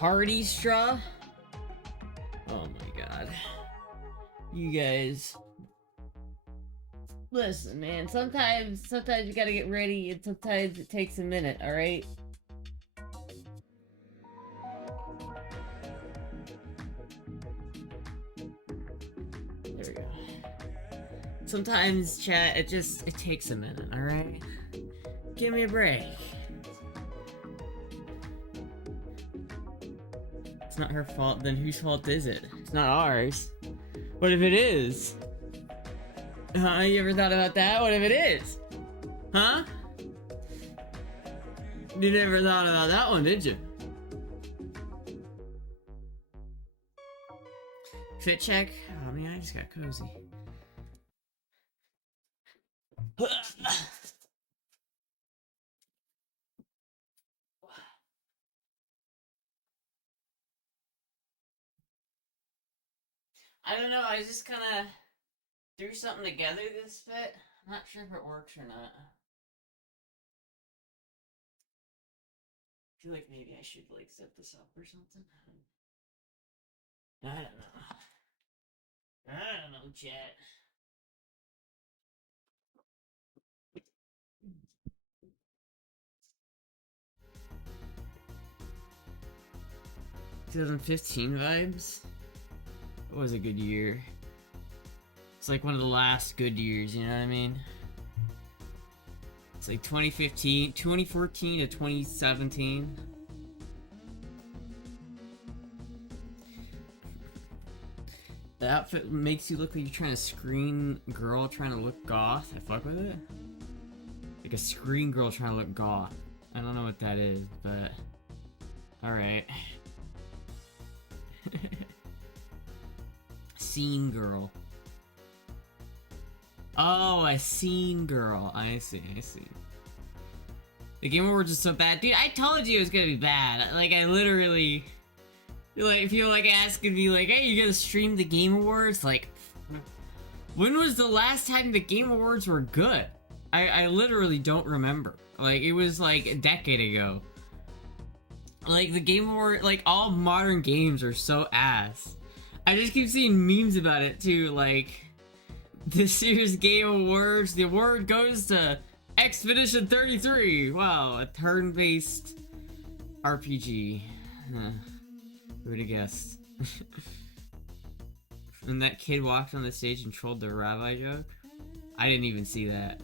party straw? Oh my god. You guys. Listen, man, sometimes you gotta get ready, and sometimes it takes a minute, alright? There we go. Sometimes, chat, it takes a minute, alright? Give me a break. It's not her fault, then whose fault is it? It's not ours. What if it is? You ever thought about that? What if it is? Huh? You never thought about that one, did you? Fit check? Oh man, I just got cozy. I don't know, I just kinda threw something together this fit. I'm not sure if it works or not. I feel like maybe I should like set this up or something. I don't know. I don't know, chat. "2015 vibes? It was a good year. It's like one of the last good years, you know what I mean? It's like 2014 to 2017. The outfit makes you look like you're trying to screen girl trying to look goth. I fuck with it. Like a screen girl trying to look goth. I don't know what that is, but alright. Scene girl. Oh, a scene girl. I see. The Game Awards is so bad. Dude, I told you it was gonna be bad. Like, I literally... Like, if you're, like, asking me, like, hey, you gonna stream the Game Awards? Like, when was the last time the Game Awards were good? I literally don't remember. Like, it was, like, a decade ago. Like, the Game Award... Like, all modern games are so ass. I just keep seeing memes about it, too, like... This year's Game Awards, the award goes to Expedition 33. Wow, a turn-based RPG. Huh. Who would have guessed? And that kid walked on the stage and trolled the rabbi joke. I didn't even see that.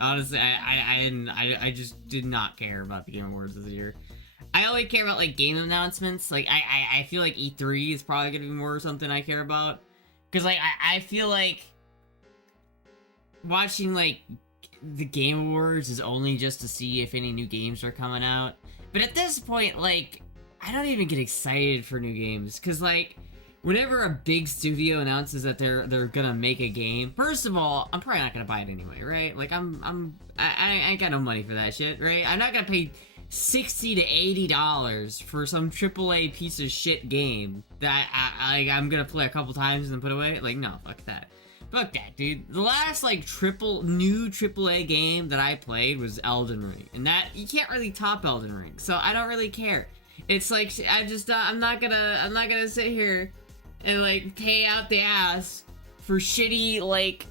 Honestly, I just did not care about the Game Awards this year. I only care about like game announcements. Like I feel like E3 is probably gonna be more something I care about. Cause like I feel like watching like the Game Awards is only just to see if any new games are coming out. But at this point, like, I don't even get excited for new games, because like whenever a big studio announces that they're gonna make a game, first of all, I'm probably not gonna buy it anyway, right? Like I ain't got no money for that shit, right? I'm not gonna pay $60 to $80 for some AAA piece of shit game that I'm gonna play a couple times and then put away. Like, no, fuck that. Fuck that, dude. The last, like, new AAA game that I played was Elden Ring. And that, you can't really top Elden Ring. So I don't really care. It's like, I'm not gonna sit here and, like, pay out the ass for shitty, like...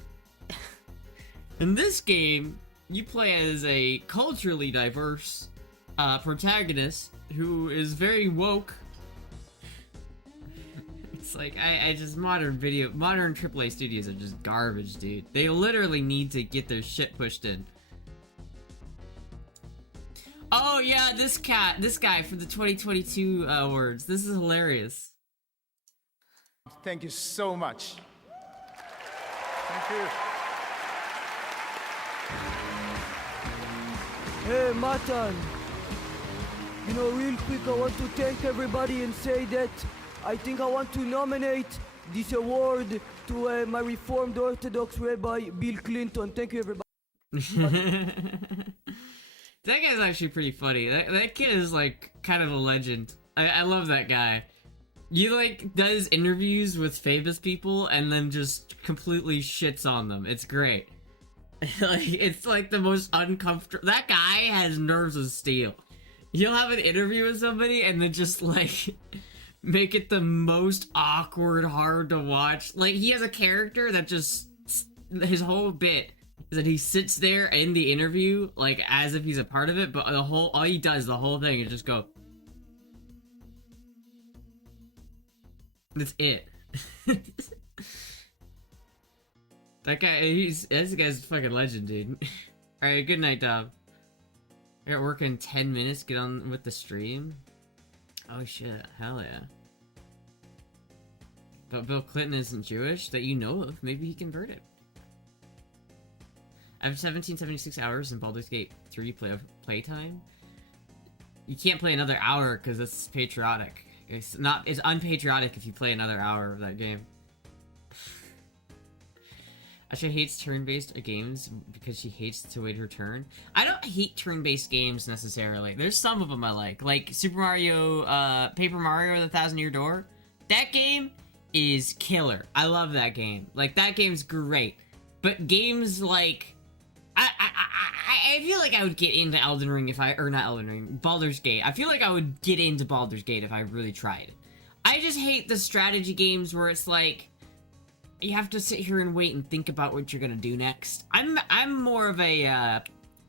In this game, you play as a culturally diverse protagonist who is very woke. It's like, I just, modern AAA studios are just garbage, dude. They literally need to get their shit pushed in. Oh yeah, this guy for the 2022 awards. This is hilarious. Thank you so much. Thank you. Hey, Matan. You know, real quick, I want to thank everybody and say that I think I want to nominate this award to my Reformed Orthodox Rabbi, Bill Clinton. Thank you, everybody. That guy's actually pretty funny. That kid is, like, kind of a legend. I love that guy. He, like, does interviews with famous people and then just completely shits on them. It's great. Like, it's, like, the most uncomfortable... That guy has nerves of steel. You'll have an interview with somebody and then just like make it the most awkward, hard to watch. Like he has a character that just his whole bit is that he sits there in the interview like as if he's a part of it, but all he does the whole thing is just go. That's it. This guy's a fucking legend, dude. Alright, good night, Dom. I got work in 10 minutes, get on with the stream. Oh shit, hell yeah. But Bill Clinton isn't Jewish that you know of, maybe he converted. I have 1776 hours in Baldur's Gate 3 playtime. You can't play another hour because it's patriotic. It's unpatriotic if you play another hour of that game. Astra hates turn-based games because she hates to wait her turn. I don't hate turn-based games necessarily. There's some of them I like Super Mario, Paper Mario: The Thousand-Year Door. That game is killer. I love that game. Like, that game's great. But games like... I feel like I would get into Elden Ring Baldur's Gate. I feel like I would get into Baldur's Gate if I really tried it. I just hate the strategy games where it's like, you have to sit here and wait and think about what you're gonna do next. I'm more of a,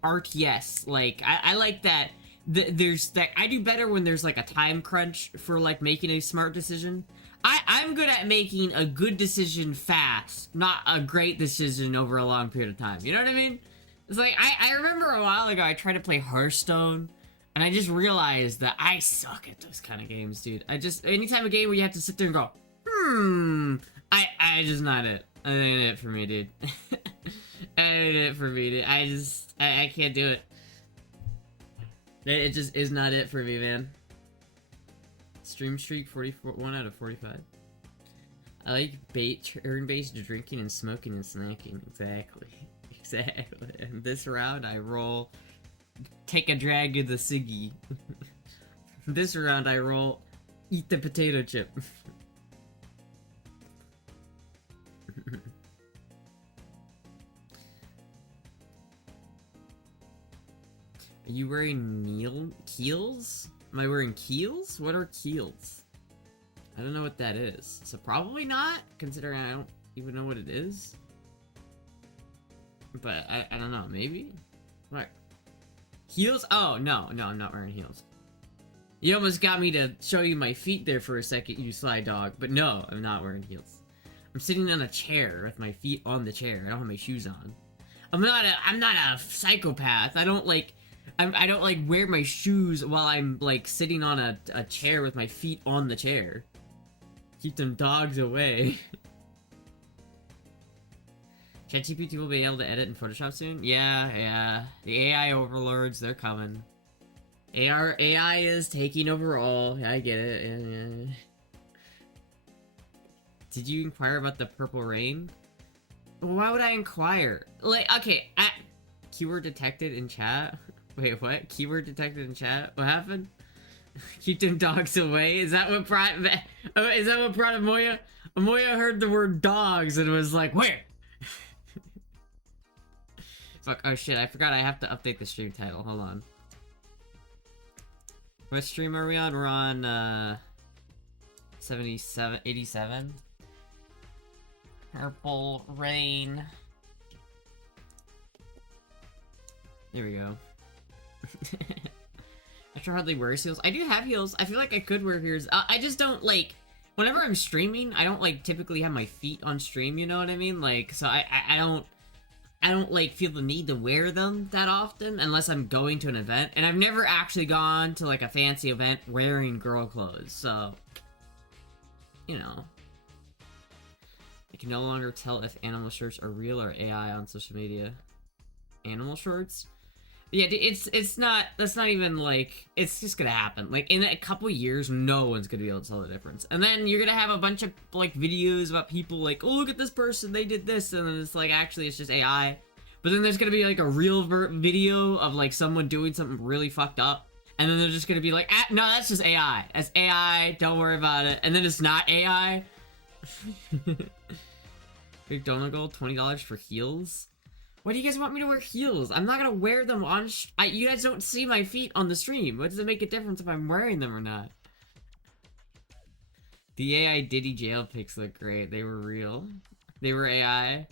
RTS. Like, I like that, I do better when there's like a time crunch for like making a smart decision. I'm good at making a good decision fast, not a great decision over a long period of time. You know what I mean? It's like, I remember a while ago I tried to play Hearthstone, and I just realized that I suck at those kind of games, dude. Anytime a game where you have to sit there and go, I just not it. That ain't it for me, dude. That ain't it for me, dude. I can't do it. It just is not it for me, man. Stream streak 44, 1 out of 45. I like turn-based drinking and smoking and snacking. Exactly. Exactly. And this round I roll, take a drag of the ciggy. This round I roll, eat the potato chip. Are you wearing keels? Am I wearing keels? What are keels? I don't know what that is. So probably not, considering I don't even know what it is. But I don't know, maybe? What? Heels? Oh, no, I'm not wearing heels. You almost got me to show you my feet there for a second, you sly dog. But no, I'm not wearing heels. I'm sitting on a chair with my feet on the chair. I don't have my shoes on. I'm not a psychopath. I don't like wear my shoes while I'm like sitting on a chair with my feet on the chair. Keep them dogs away. ChatGPT will be able to edit in Photoshop soon? Yeah. The AI overlords, they're coming. AI is taking over all. Yeah, I get it. Yeah. Did you inquire about the purple rain? Why would I inquire? Like, okay, keyword detected in chat? Wait, what? Keyword detected in chat? What happened? Keep them dogs away? Is that what brought Amoya? Amoya heard the word dogs and was like, where? Fuck, oh shit, I forgot I have to update the stream title. Hold on. What stream are we on? We're on, 87? Purple rain. There we go. I try hardly wear heels. I do have heels. I feel like I could wear heels. I just don't, like, whenever I'm streaming, I don't, like, typically have my feet on stream, you know what I mean? Like, so I don't, like, feel the need to wear them that often unless I'm going to an event. And I've never actually gone to, like, a fancy event wearing girl clothes, so, you know. I can no longer tell if animal shirts are real or AI on social media. Animal shorts? Yeah, it's not, that's not even, like, it's just gonna happen. Like, in a couple years, no one's gonna be able to tell the difference. And then you're gonna have a bunch of, like, videos about people like, oh, look at this person, they did this, and then it's like, actually, it's just AI. But then there's gonna be, like, a real video of, like, someone doing something really fucked up, and then they're just gonna be like, no, that's just AI. That's AI, don't worry about it. And then it's not AI. Big donut goal, $20 for heels? Why do you guys want me to wear heels? I'm not gonna wear them on you guys don't see my feet on the stream. What does it make a difference if I'm wearing them or not? The AI Diddy jail pics look great. They were real. They were AI.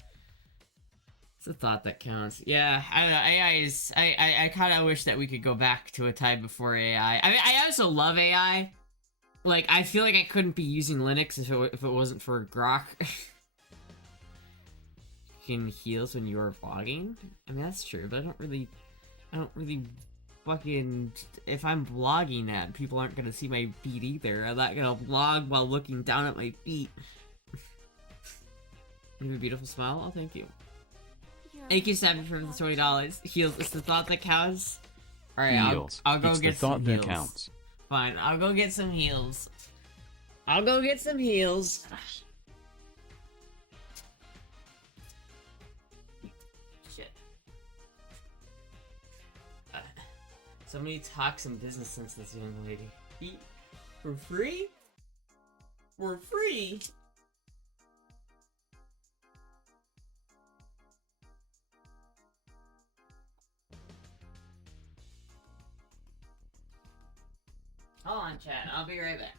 It's a thought that counts. Yeah, I don't know. AI is... I kind of wish that we could go back to a time before AI. I mean, I also love AI. Like, I feel like I couldn't be using Linux if it wasn't for Grok. Fucking heels when you are vlogging? I mean, that's true, but I don't really fucking... If I'm vlogging that, people aren't gonna see my feet either. I'm not gonna vlog while looking down at my feet. You have a beautiful smile? Oh, thank you. Thank you, Savvy, for the $20. Heels, it's the thought that counts. Alright, I'll go it's get the thought some that heels. counts. Fine, I'll go get some heels. I'll go get some heels. Shit. Somebody talk some business sense to this young lady. Eat for free? For free? Hold on, chat. I'll be right back.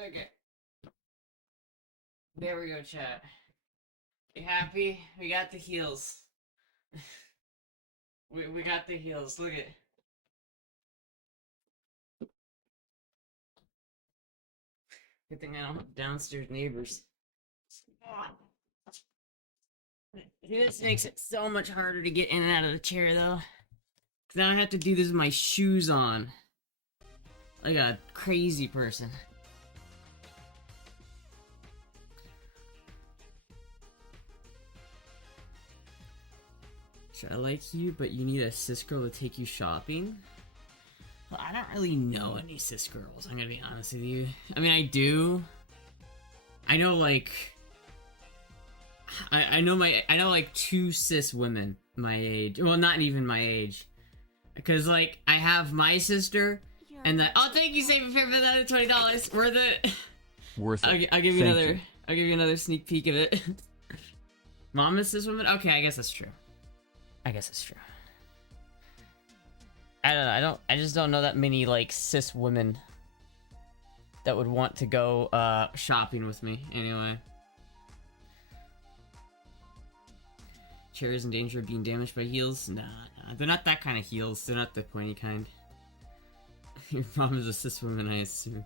Okay. There we go, chat. You happy? We got the heels. we got the heels. Look at. Good thing I don't have downstairs neighbors. This makes it so much harder to get in and out of the chair, though. Cause now I have to do this with my shoes on. Like a crazy person. I like you, but you need a cis girl to take you shopping? Well, I don't really know any cis girls, I'm gonna be honest with you. I mean, I do. I know, like... I know like 2 cis women my age. Well, not even my age. Because, like, I have my sister, and the... Oh, thank you, Saving Fair, for another $20. Worth it. Worth it. I'll give you Thank another... you. I'll give you another sneak peek of it. Mom is cis woman? Okay, I guess that's true. I guess it's true. I don't know, I just don't know that many, like, cis women that would want to go, shopping with me, anyway. Chair is in danger of being damaged by heels? Nah, they're not that kind of heels, they're not the pointy kind. Your mom is a cis woman, I assume.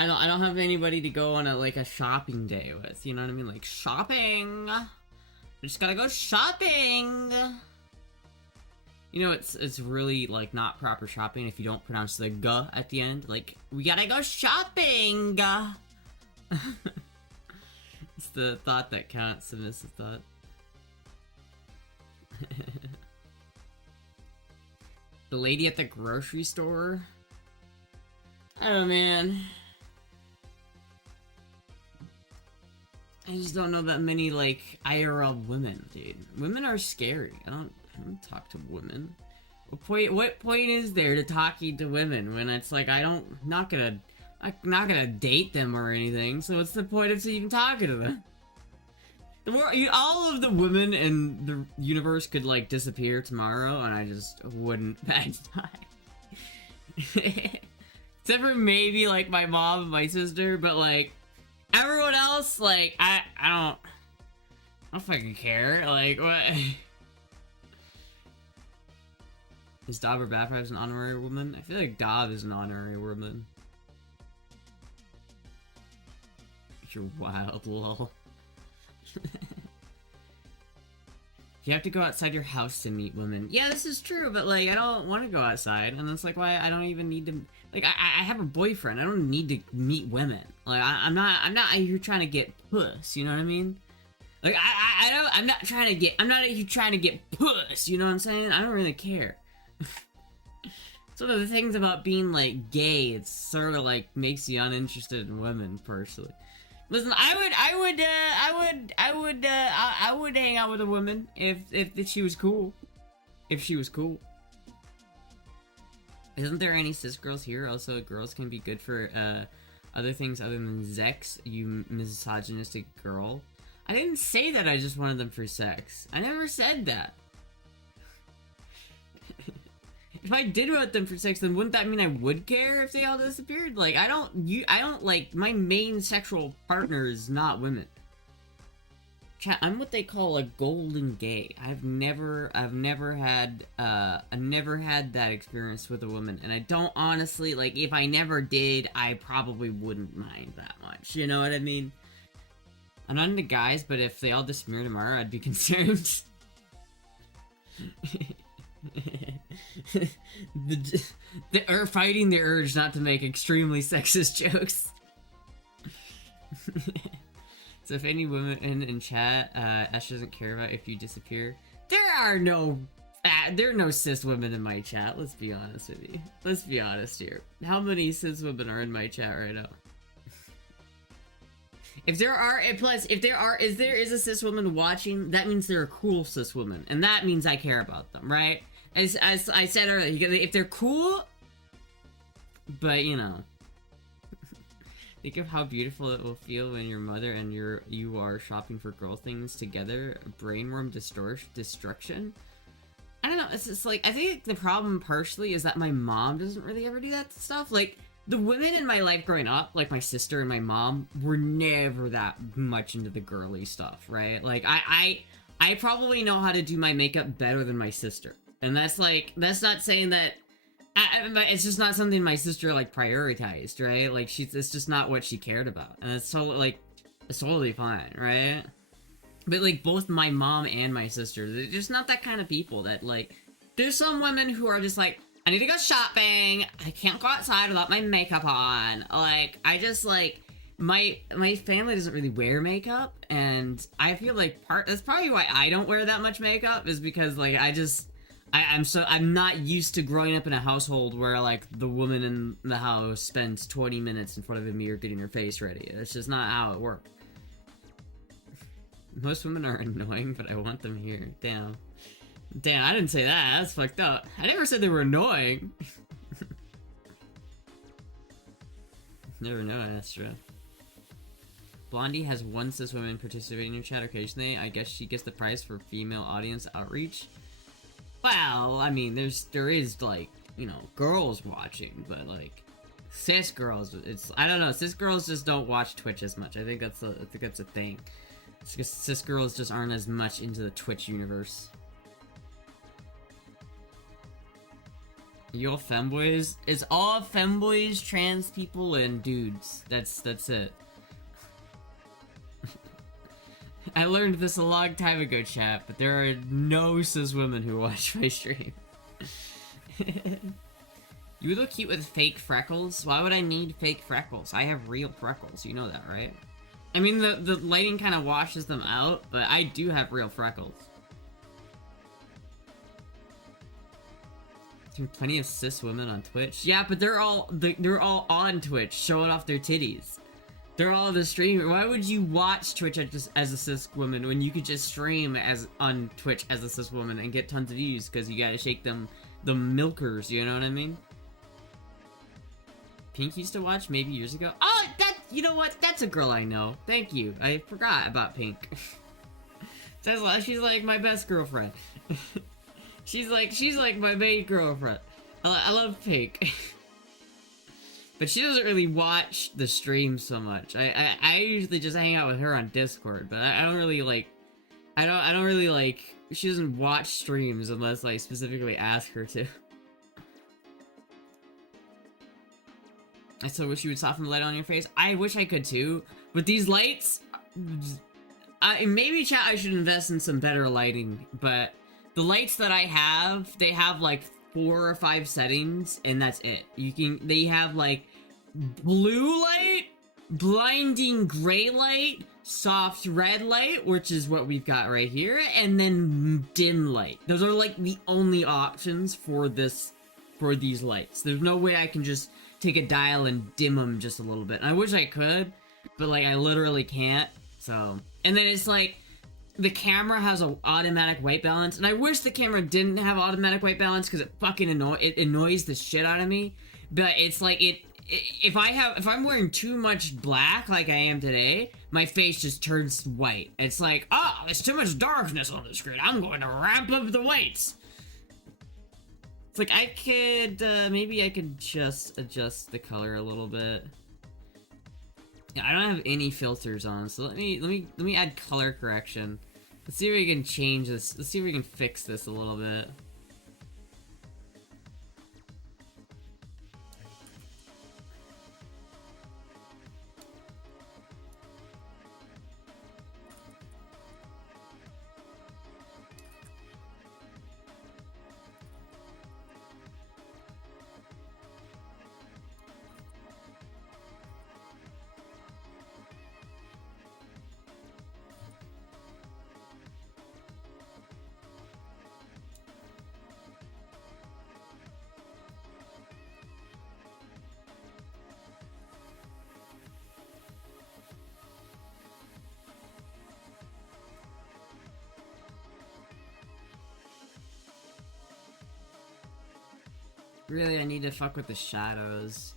I don't have anybody to go on a shopping day with, you know what I mean? Like, shopping! I just gotta go shopping! You know, it's really, like, not proper shopping if you don't pronounce the g at the end. Like, we gotta go shopping! It's the thought that counts, submissive thought. The lady at the grocery store? I don't know, man. I just don't know that many, like, IRL women, dude. Women are scary. I don't talk to women. What point is there to talking to women when it's like, I'm not gonna date them or anything, so what's the point of even talking to them? The more, all of the women in the universe could, like, disappear tomorrow, and I just wouldn't bat an eye. Except for maybe, like, my mom and my sister, but, like, everyone else, like, I don't fucking care. Like, what? Is Dob or Bathrives an honorary woman? I feel like Dob is an honorary woman. You're wild, lol. You have to go outside your house to meet women. Yeah, this is true, but, like, I don't want to go outside, and that's, like, why I don't even need to... Like, I have a boyfriend. I don't need to meet women. Like, I'm not out here trying to get puss, you know what I mean? Like, I'm not out here trying to get puss, you know what I'm saying? I don't really care. It's one of the things about being, like, gay. It's sort of, like, makes you uninterested in women, personally. Listen, I would hang out with a woman if she was cool. If she was cool. Isn't there any cis girls here? Also, girls can be good for other things other than sex, you misogynistic girl. I didn't say that I just wanted them for sex. I never said that. If I did want them for sex, then wouldn't that mean I would care if they all disappeared? Like, I don't, like, my main sexual partner is not women. Chat, I'm what they call a golden gay. I've never had that experience with a woman, and I don't honestly, like, if I never did, I probably wouldn't mind that much, you know what I mean? I'm not into guys, but if they all disappear tomorrow, I'd be concerned. They're fighting the urge not to make extremely sexist jokes. So if any women in chat, Ash doesn't care about if you disappear. There are no cis women in my chat. Let's be honest with you. Let's be honest here. How many cis women are in my chat right now? If there is a cis woman watching, that means they're a cool cis woman, and that means I care about them, right? As I said earlier, if they're cool, but you know, think of how beautiful it will feel when your mother and you are shopping for girl things together. Brainworm destruction. I don't know. It's just like, I think the problem partially is that my mom doesn't really ever do that stuff. Like, the women in my life growing up, like my sister and my mom, were never that much into the girly stuff, right? Like, I probably know how to do my makeup better than my sister. And that's not saying that, it's just not something my sister, like, prioritized, right? Like, it's just not what she cared about. And it's totally fine, right? But, like, both my mom and my sister, they're just not that kind of people that, like, there's some women who are just like, I need to go shopping, I can't go outside without my makeup on. Like, I just, like, my family doesn't really wear makeup, and I feel like that's probably why I don't wear that much makeup, is because, like, I'm not used to growing up in a household where, like, the woman in the house spends 20 minutes in front of a mirror getting her face ready. That's just not how it works. Most women are annoying, but I want them here. Damn, I didn't say that. That's fucked up. I never said they were annoying. Never know, Astra. Blondie has one cis woman participating in your chat occasionally. I guess she gets the prize for female audience outreach. Well, I mean, there is, like, you know, girls watching, but, like, cis girls, I don't know, cis girls just don't watch Twitch as much. I think that's a thing. It's because cis girls just aren't as much into the Twitch universe. You all femboys? It's all femboys, trans people, and dudes. That's it. I learned this a long time ago, chat, but there are no cis women who watch my stream. You look cute with fake freckles? Why would I need fake freckles? I have real freckles, you know that, right? I mean, the lighting kind of washes them out, but I do have real freckles. There are plenty of cis women on Twitch. Yeah, but they're all on Twitch showing off their titties. They're all the streamer. Why would you watch Twitch as a cis woman when you could just stream on Twitch as a cis woman and get tons of views because you gotta shake them the milkers, you know what I mean? Pink used to watch maybe years ago. Oh, you know what? That's a girl I know. Thank you. I forgot about Pink. She's like my best girlfriend. she's like my main girlfriend. I love Pink. But she doesn't really watch the stream so much. I usually just hang out with her on Discord, but I don't really like. I don't really like. She doesn't watch streams unless I specifically ask her to. I still wish you would soften the light on your face. I wish I could too, but these lights. Maybe chat. I should invest in some better lighting, but the lights that I have, they have like 4 or 5 settings, and that's it. They have like blue light, blinding gray light, soft red light, which is what we've got right here, and then dim light. Those are like the only options for these lights. There's no way I can just take a dial and dim them just a little bit. And I wish I could, but like I literally can't. So, and then it's like the camera has an automatic white balance, and I wish the camera didn't have automatic white balance because it fucking annoys the shit out of me. But it's like if I'm wearing too much black like I am today, my face just turns white. It's like, oh, there's too much darkness on the screen. I'm going to ramp up the whites. It's like I could maybe I could just adjust the color a little bit. Yeah, I don't have any filters on, so let me add color correction. Let's see if we can change this. Let's see if we can fix this a little bit. Really, I need to fuck with the shadows.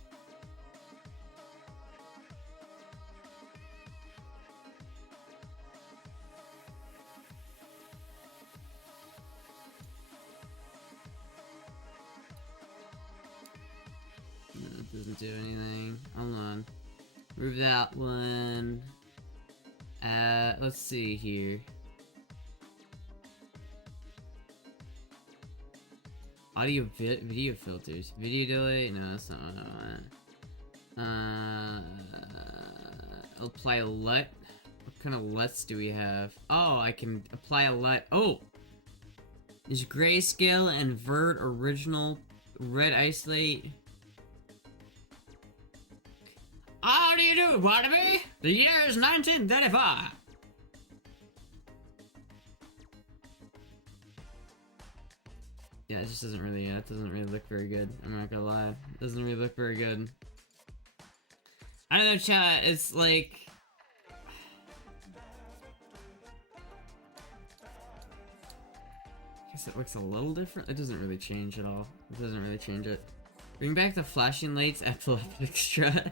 No, it doesn't do anything. Hold on. Move that one. Let's see here. Audio video filters. Video delay? No, that's not what I want. Apply a LUT. What kind of LUTs do we have? Oh, I can apply a LUT. Oh! There's grayscale, invert, original, red isolate. How do you do, Barnaby? The year is 1935. Yeah, it just doesn't really, it doesn't really look very good. I'm not gonna lie. It doesn't really look very good. I don't know, chat, it's like... I guess it looks a little different. It doesn't really change at all. It doesn't really change it. Bring back the flashing lights, epileptic strut.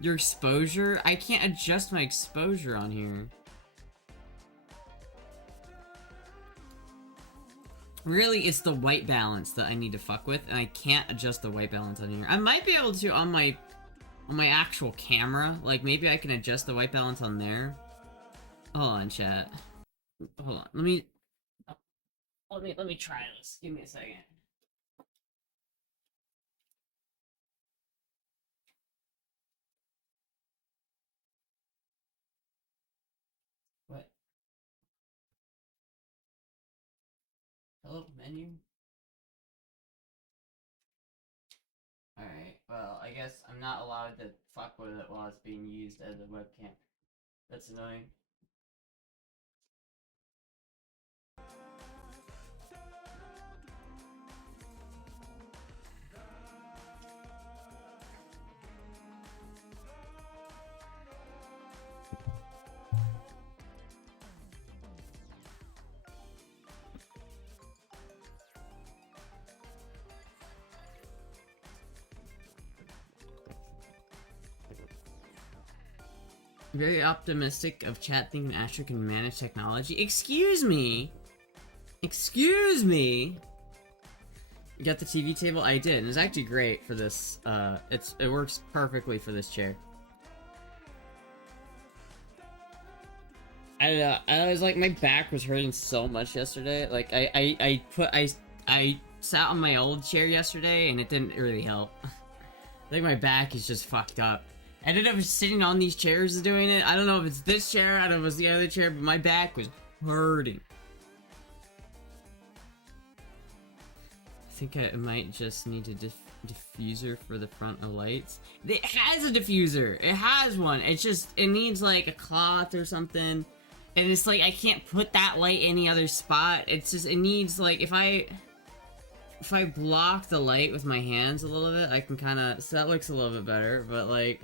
Your exposure? I can't adjust my exposure on here. Really, it's the white balance that I need to fuck with, and I can't adjust the white balance on here. I might be able to on my actual camera. Like, maybe I can adjust the white balance on there. Hold on, chat. Hold on. Let me try this. Give me a second. What? Hello, menu? Alright, well, I guess I'm not allowed to fuck with it while it's being used as a webcam. That's annoying. Very optimistic of chat thinking Astra can manage technology. Excuse me! Excuse me! You got the TV table? I did, and it's actually great for this, it works perfectly for this chair. I don't know, I was like, my back was hurting so much yesterday, like, I sat on my old chair yesterday, and it didn't really help. I think my back is just fucked up. I ended up sitting on these chairs doing it. I don't know if it's this chair, I don't know if it's the other chair, but my back was hurting. I think I might just need a diffuser for the front of lights. It has a diffuser! It has one! It's just, it needs like a cloth or something. And it's like, I can't put that light any other spot. It's just, it needs like, if I block the light with my hands a little bit, I can kinda, so that looks a little bit better, but like,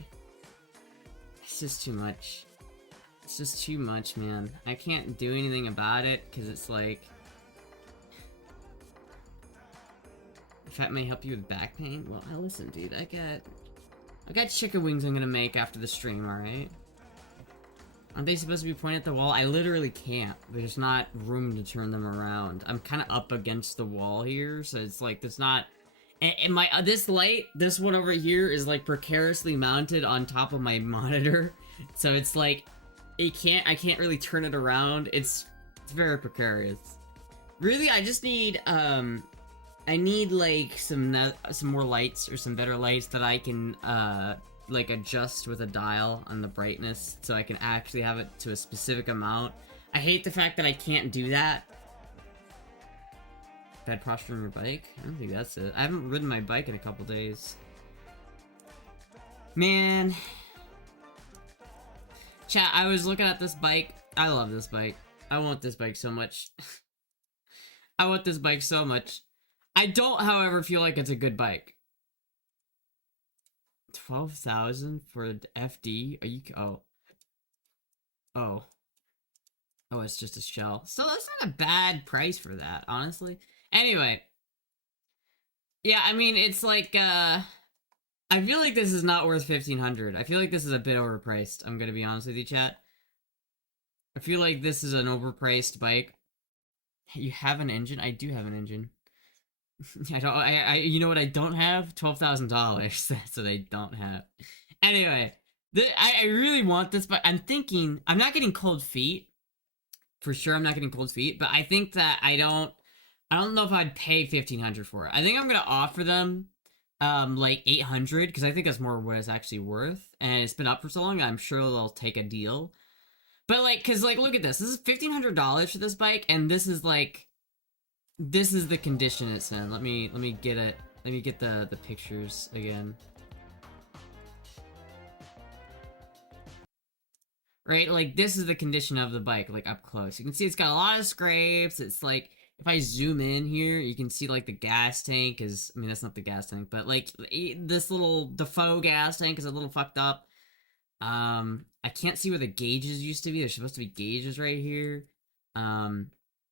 it's just too much. It's just too much, man. I can't do anything about it, because it's like... If that may help you with back pain? Well, listen, dude, I got chicken wings I'm gonna make after the stream, alright? Aren't they supposed to be pointed at the wall? I literally can't. There's not room to turn them around. I'm kind of up against the wall here, so it's like, there's not... And my this light, this one over here, is like precariously mounted on top of my monitor, so it's like, I can't really turn it around. It's very precarious. Really, I just need, I need like some more lights, or some better lights that I can, like adjust with a dial on the brightness, so I can actually have it to a specific amount. I hate the fact that I can't do that. Bad posture on your bike? I don't think that's it. I haven't ridden my bike in a couple days. Man. Chat, I was looking at this bike. I love this bike. I want this bike so much. I want this bike so much. I don't, however, feel like it's a good bike. 12,000 for the FD? Are you... Oh, it's just a shell. So that's not a bad price for that, honestly. Anyway. Yeah, I mean, it's like, I feel like this is not worth 1,500. I feel like this is a bit overpriced, I'm gonna be honest with you, chat. I feel like this is an overpriced bike. You have an engine? I do have an engine. You know what I don't have? $12,000. That's what I don't have. Anyway, I really want this, but I'm thinking, I'm not getting cold feet. For sure, I'm not getting cold feet, but I think that I don't know if I'd pay 1,500 for it. I think I'm gonna offer them, like 800, because I think that's more what it's actually worth, and it's been up for so long, I'm sure they'll take a deal. But like, cause like, look at this. This is $1,500 for this bike, and this is like, this is the condition it's in. Let me get it. Let me get the pictures again. Right, like this is the condition of the bike, like up close. You can see it's got a lot of scrapes. It's like, if I zoom in here, you can see like the gas tank is, I mean, that's not the gas tank, but like this little, the faux gas tank is a little fucked up. I can't see where the gauges used to be. There's supposed to be gauges right here.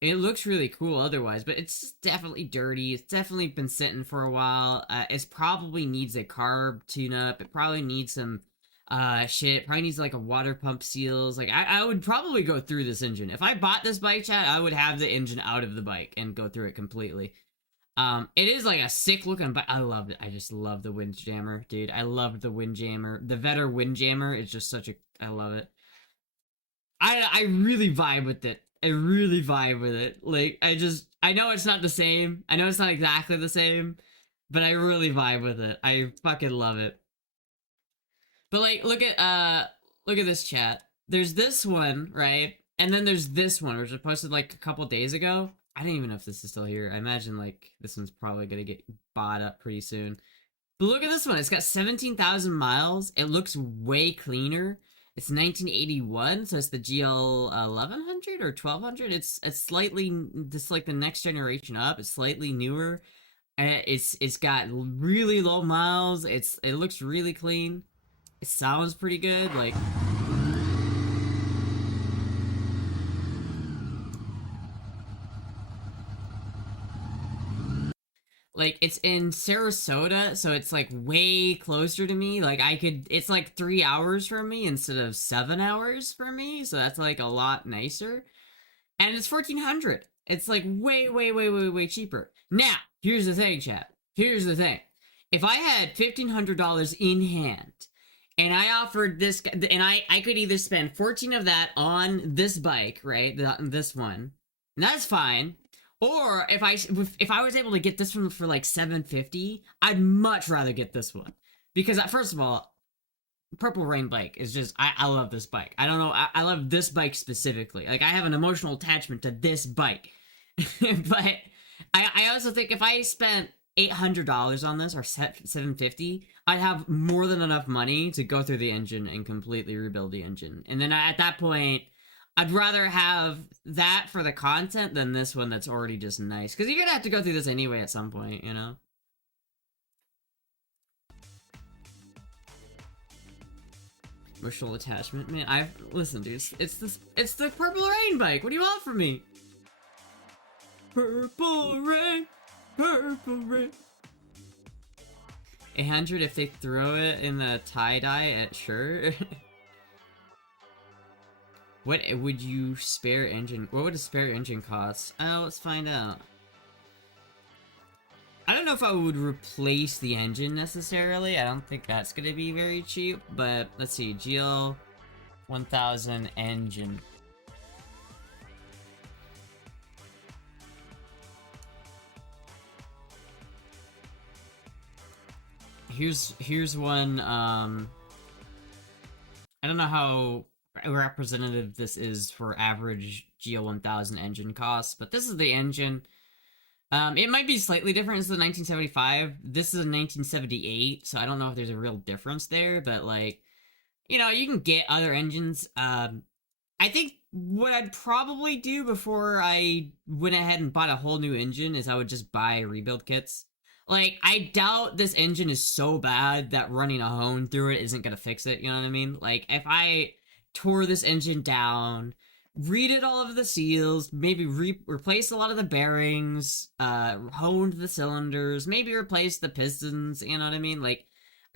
It looks really cool otherwise, but it's definitely dirty. It's definitely been sitting for a while. It probably needs a carb tune-up. It probably needs some, shit. It probably needs like a water pump seals. Like, I would probably go through this engine. If I bought this bike, chat, I would have the engine out of the bike and go through it completely. It is like a sick looking bike. I loved it. I just love the Windjammer, dude. I loved the Windjammer. The Vetter Windjammer is just such a, I love it. I really vibe with it. I really vibe with it. Like, I know it's not the same. I know it's not exactly the same, but I really vibe with it. I fucking love it. But like, look at this, chat. There's this one, right? And then there's this one, which I posted like a couple days ago. I don't even know if this is still here. I imagine like this one's probably gonna get bought up pretty soon. But look at this one. It's got 17,000 miles. It looks way cleaner. It's 1981, so it's the GL 1100 or 1200. It's slightly, just like the next generation up. It's slightly newer. It's got really low miles. It looks really clean. It sounds pretty good. Like, Like, it's in Sarasota, so it's, like, way closer to me. Like, it's, like, 3 hours from me instead of 7 hours from me, so that's, like, a lot nicer. And it's 1,400. It's, like, way, way, way, way, way cheaper. Now, here's the thing, chat. Here's the thing. If I had $1,500 in hand, and I offered this, and I could either spend 14 of that on this bike, right, this one, and that's fine, or if I was able to get this one for like $750, I'd much rather get this one, because first of all, Purple Rain bike is just, I love this bike. I don't know, I love this bike specifically. Like, I have an emotional attachment to this bike, but I also think if I spent $800 on this, or $750, I'd have more than enough money to go through the engine and completely rebuild the engine. And then at that point, I'd rather have that for the content than this one that's already just nice. Because you're gonna have to go through this anyway at some point, you know? Emotional attachment, man. Listen, dude. It's the Purple Rain bike. What do you want from me? Purple Rain. Purple Rain. 800 if they throw it in the tie-dye at sure. What would you spare engine? What would a spare engine cost? Oh, let's find out. I don't know if I would replace the engine necessarily. I don't think that's gonna be very cheap. But let's see, GL 1000 engine. Here's one, I don't know how representative this is for average GL1000 engine costs, but this is the engine. It might be slightly different. This is a 1975. This is a 1978, so I don't know if there's a real difference there, but, like, you know, you can get other engines. I think what I'd probably do before I went ahead and bought a whole new engine is I would just buy rebuild kits. Like, I doubt this engine is so bad that running a hone through it isn't gonna fix it, you know what I mean? Like, if I tore this engine down, redid all of the seals, maybe replaced a lot of the bearings, honed the cylinders, maybe replaced the pistons, you know what I mean? Like,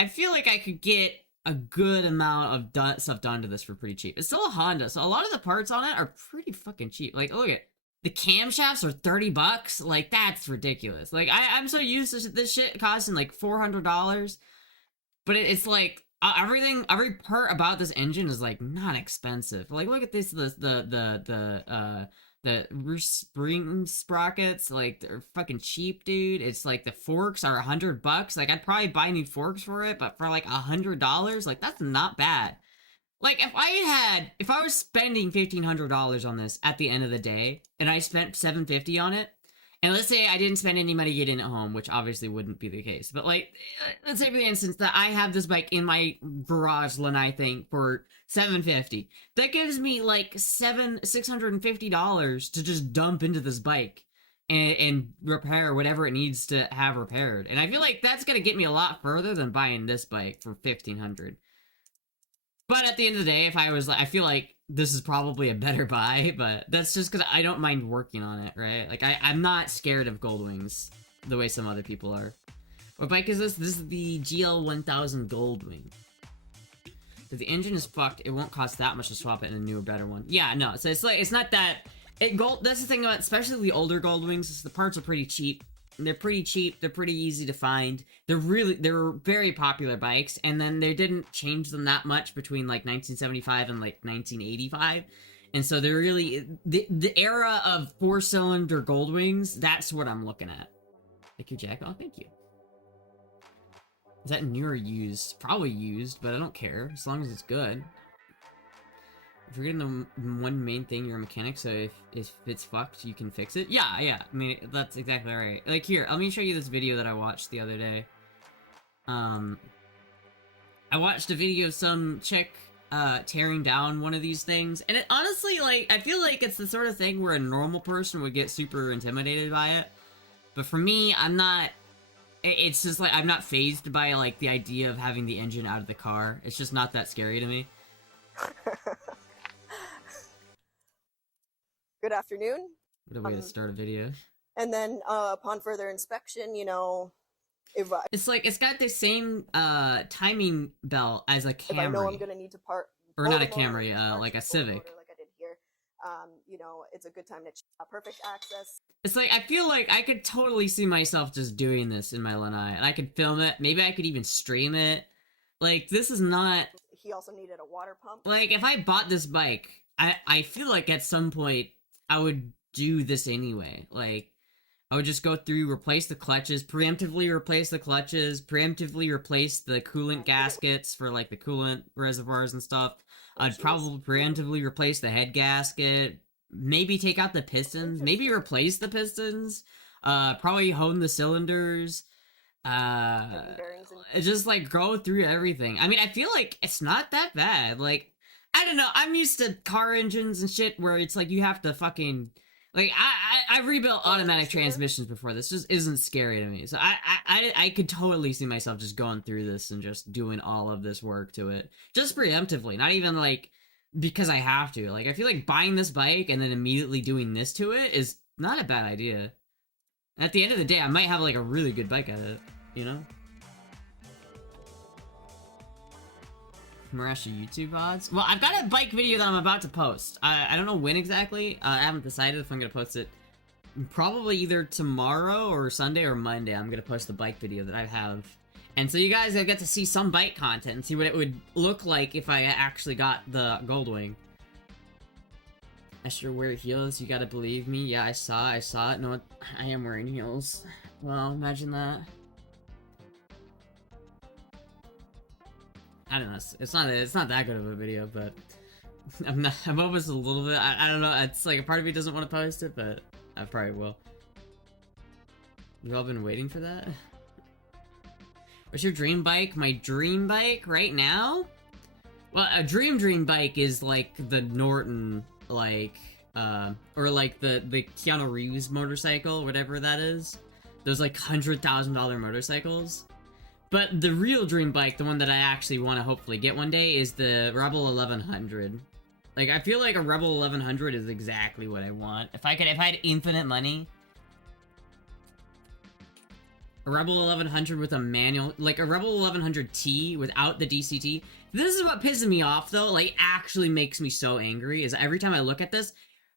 I feel like I could get a good amount of stuff done to this for pretty cheap. It's still a Honda, so a lot of the parts on it are pretty fucking cheap. Like, look at the camshafts are $30. Like, that's ridiculous. Like, I'm so used to this shit costing like $400, but it's like every part about this engine is like not expensive. Like, look at this, the rear spring sprockets, like, they're fucking cheap, dude. It's like the forks are $100. Like, I'd probably buy new forks for it, but for like $100, like, that's not bad. Like, if I was spending $1,500 on this at the end of the day, and I spent $750 on it, and let's say I didn't spend any money getting it home, which obviously wouldn't be the case, but, like, let's say for the instance that I have this bike in my garage, Lanai thing, for $750. That gives me, like, $650 to just dump into this bike and repair whatever it needs to have repaired. And I feel like that's gonna get me a lot further than buying this bike for $1,500. But at the end of the day, I feel like this is probably a better buy, but that's just because I don't mind working on it, right? Like, I'm not scared of Goldwings the way some other people are. What bike is this? This is the GL1000 Goldwing. If the engine is fucked, it won't cost that much to swap it in a newer, better one. Yeah, no, so it's not that... That's the thing about, especially the older Goldwings, is the parts are pretty cheap. They're pretty cheap, they're pretty easy to find. They're very popular bikes, and then they didn't change them that much between, like, 1975 and, like, 1985. And so they're really, the era of 4-cylinder Goldwings, that's what I'm looking at. Thank you, Jack. Oh, thank you. Is that new or used? Probably used, but I don't care, as long as it's good. If you're getting the one main thing, you're a mechanic, so if it's fucked, you can fix it. Yeah, I mean, that's exactly right. Like, here, let me show you this video that I watched the other day. I watched a video of some chick, tearing down one of these things, and it honestly, like, I feel like it's the sort of thing where a normal person would get super intimidated by it. But for me, I'm not... It's just, like, I'm not fazed by, like, the idea of having the engine out of the car. It's just not that scary to me. Good afternoon. What a way to start a video. And then upon further inspection, you know, if It's like it's got the same timing belt as a I know I'm Camry, gonna need to part or pull not a the motor, Camry, like a pull the Civic. motor like I did here, you know, it's a good time to perfect access. It's like I feel like I could totally see myself just doing this in my Lanai, and I could film it. Maybe I could even stream it. Like, this is not He also needed a water pump. like, if I bought this bike, I feel like at some point I would do this anyway. Like, I would just go through, replace the clutches, preemptively replace the coolant gaskets for like the coolant reservoirs and stuff. I'd probably preemptively replace the head gasket, maybe take out the pistons, maybe replace the pistons, probably hone the cylinders, just like go through everything. I mean, I feel like it's not that bad. Like, I don't know, I'm used to car engines and shit where it's like you have to fucking, like, I've rebuilt automatic transmissions before. This just isn't scary to me. So I could totally see myself just going through this and just doing all of this work to it. Just preemptively, not even like because I have to. Like, I feel like buying this bike and then immediately doing this to it is not a bad idea. At the end of the day, I might have like a really good bike at it, you know? Marasha YouTube VODs? Well, I've got a bike video that I'm about to post. I don't know when exactly. I haven't decided if I'm gonna post it. Probably either tomorrow or Sunday or Monday, I'm gonna post the bike video that I have. And so you guys will get to see some bike content and see what it would look like if I actually got the Goldwing. I sure wear heels, you gotta believe me. Yeah, I saw it. No, I am wearing heels. Well, imagine that. I don't know, it's not that good of a video, but I'm almost a little bit, I don't know, it's like a part of me doesn't want to post it, but I probably will. You've all been waiting for that? What's your dream bike? My dream bike right now? Well, a dream bike is like the Norton, like, or like the Keanu Reeves motorcycle, whatever that is. Those like $100,000 motorcycles. But the real dream bike, the one that I actually want to hopefully get one day, is the Rebel 1100. Like, I feel like a Rebel 1100 is exactly what I want. If I had infinite money, a Rebel 1100 with a manual, like a Rebel 1100T without the DCT. This is what pisses me off, though, like, actually makes me so angry, is every time I look at this,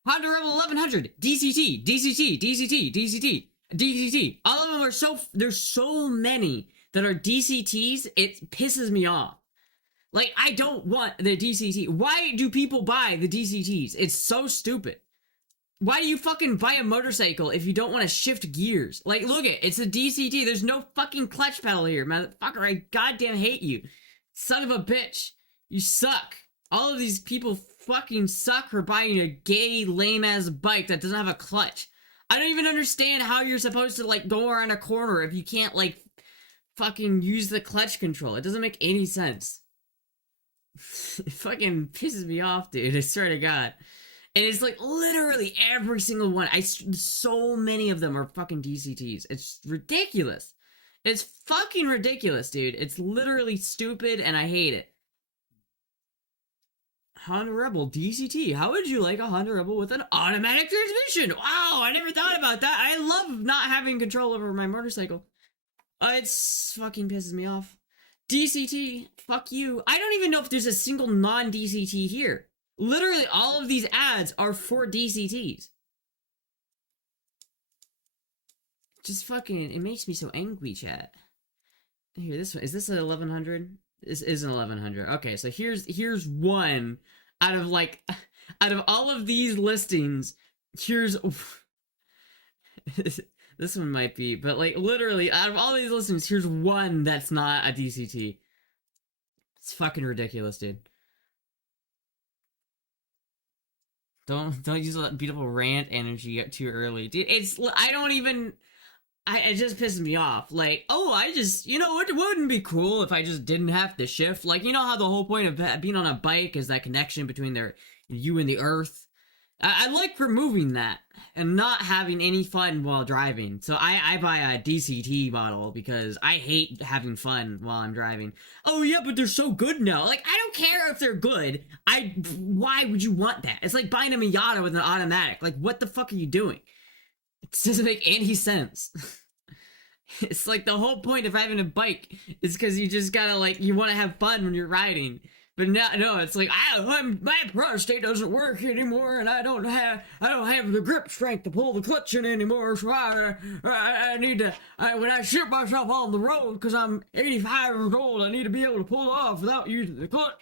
Honda Rebel 1100, DCT, DCT, DCT, DCT, DCT. All of them are there's so many that are DCTs, it pisses me off. Like, I don't want the DCT. Why do people buy the DCTs? It's so stupid. Why do you fucking buy a motorcycle if you don't want to shift gears? Like, look it's a DCT. There's no fucking clutch pedal here, motherfucker. I goddamn hate you. Son of a bitch. You suck. All of these people fucking suck for buying a gay, lame-ass bike that doesn't have a clutch. I don't even understand how you're supposed to, like, go around a corner if you can't, like, fucking use the clutch control. It doesn't make any sense. It fucking pisses me off, dude. I swear to God. And it's like literally every single one. So many of them are fucking DCTs. It's ridiculous. It's fucking ridiculous, dude. It's literally stupid and I hate it. Honda Rebel DCT. How would you like a Honda Rebel with an automatic transmission? Wow, I never thought about that. I love not having control over my motorcycle. It's fucking pisses me off. DCT, fuck you. I don't even know if there's a single non-DCT here. Literally, all of these ads are for DCTs. Just fucking, it makes me so angry, chat. Here, this one, is this an 1100? This is an 1100. Okay, so here's one out of all of these listings, here's... This one might be, but like literally out of all these listings, here's one that's not a DCT. It's fucking ridiculous, dude. Don't use that beautiful rant energy too early, dude. It just pisses me off. Like, oh, you know what wouldn't be cool if I just didn't have to shift? Like, you know how the whole point of being on a bike is that connection between you and the earth. I like removing that and not having any fun while driving. So I buy a DCT model because I hate having fun while I'm driving. Oh yeah, but they're so good now. Like, I don't care if they're good. Why would you want that? It's like buying a Miata with an automatic. Like, what the fuck are you doing? It doesn't make any sense. It's like the whole point of having a bike is because you just gotta like you want to have fun when you're riding. But no, it's like my prostate doesn't work anymore, and I don't have the grip strength to pull the clutch in anymore. So I need to when I ship myself on the road because I'm 85 years old, I need to be able to pull off without using the clutch.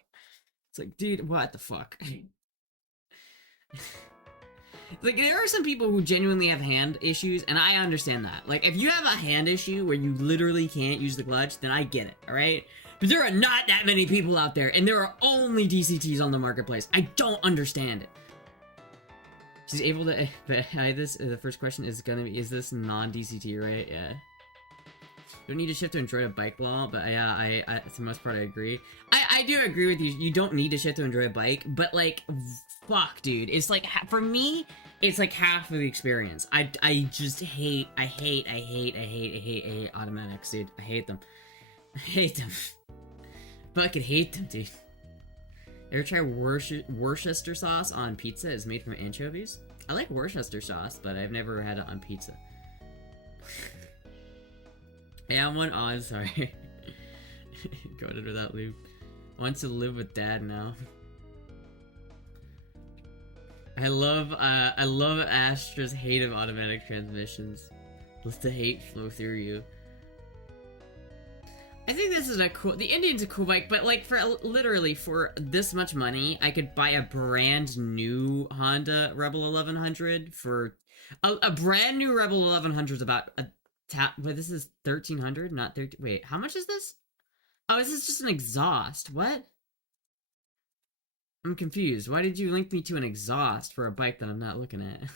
It's like, dude, what the fuck? Like, there are some people who genuinely have hand issues, and I understand that. Like, if you have a hand issue where you literally can't use the clutch, then I get it, alright? But there are not that many people out there, and there are only DCTs on the marketplace. I don't understand it. She's able to buy this. The first question is gonna be, is this non-DCT, right? Yeah. Don't need to shift to enjoy a bike law, but yeah, I for the most part I agree. I do agree with you. You don't need to shift to enjoy a bike, but like, fuck, dude. It's like, for me, it's like half of the experience. I just hate automatics, dude. I hate them. I hate them. Fucking hate them, dude. Ever try Worcester sauce on pizza? It's made from anchovies. I like Worcester sauce, but I've never had it on pizza. Yeah, I'm one. Oh, I'm sorry. Go under that loop. Wants to live with dad now. I love Astra's hate of automatic transmissions. Let the hate flow through you. I think this is a cool. The Indian's a cool bike, but like for literally for this much money, I could buy a brand new Honda Rebel 1100 for a brand new Rebel 1100 is about a. Wait, this is 1300, not 13. Wait, how much is this? Oh, this is just an exhaust. What? I'm confused. Why did you link me to an exhaust for a bike that I'm not looking at?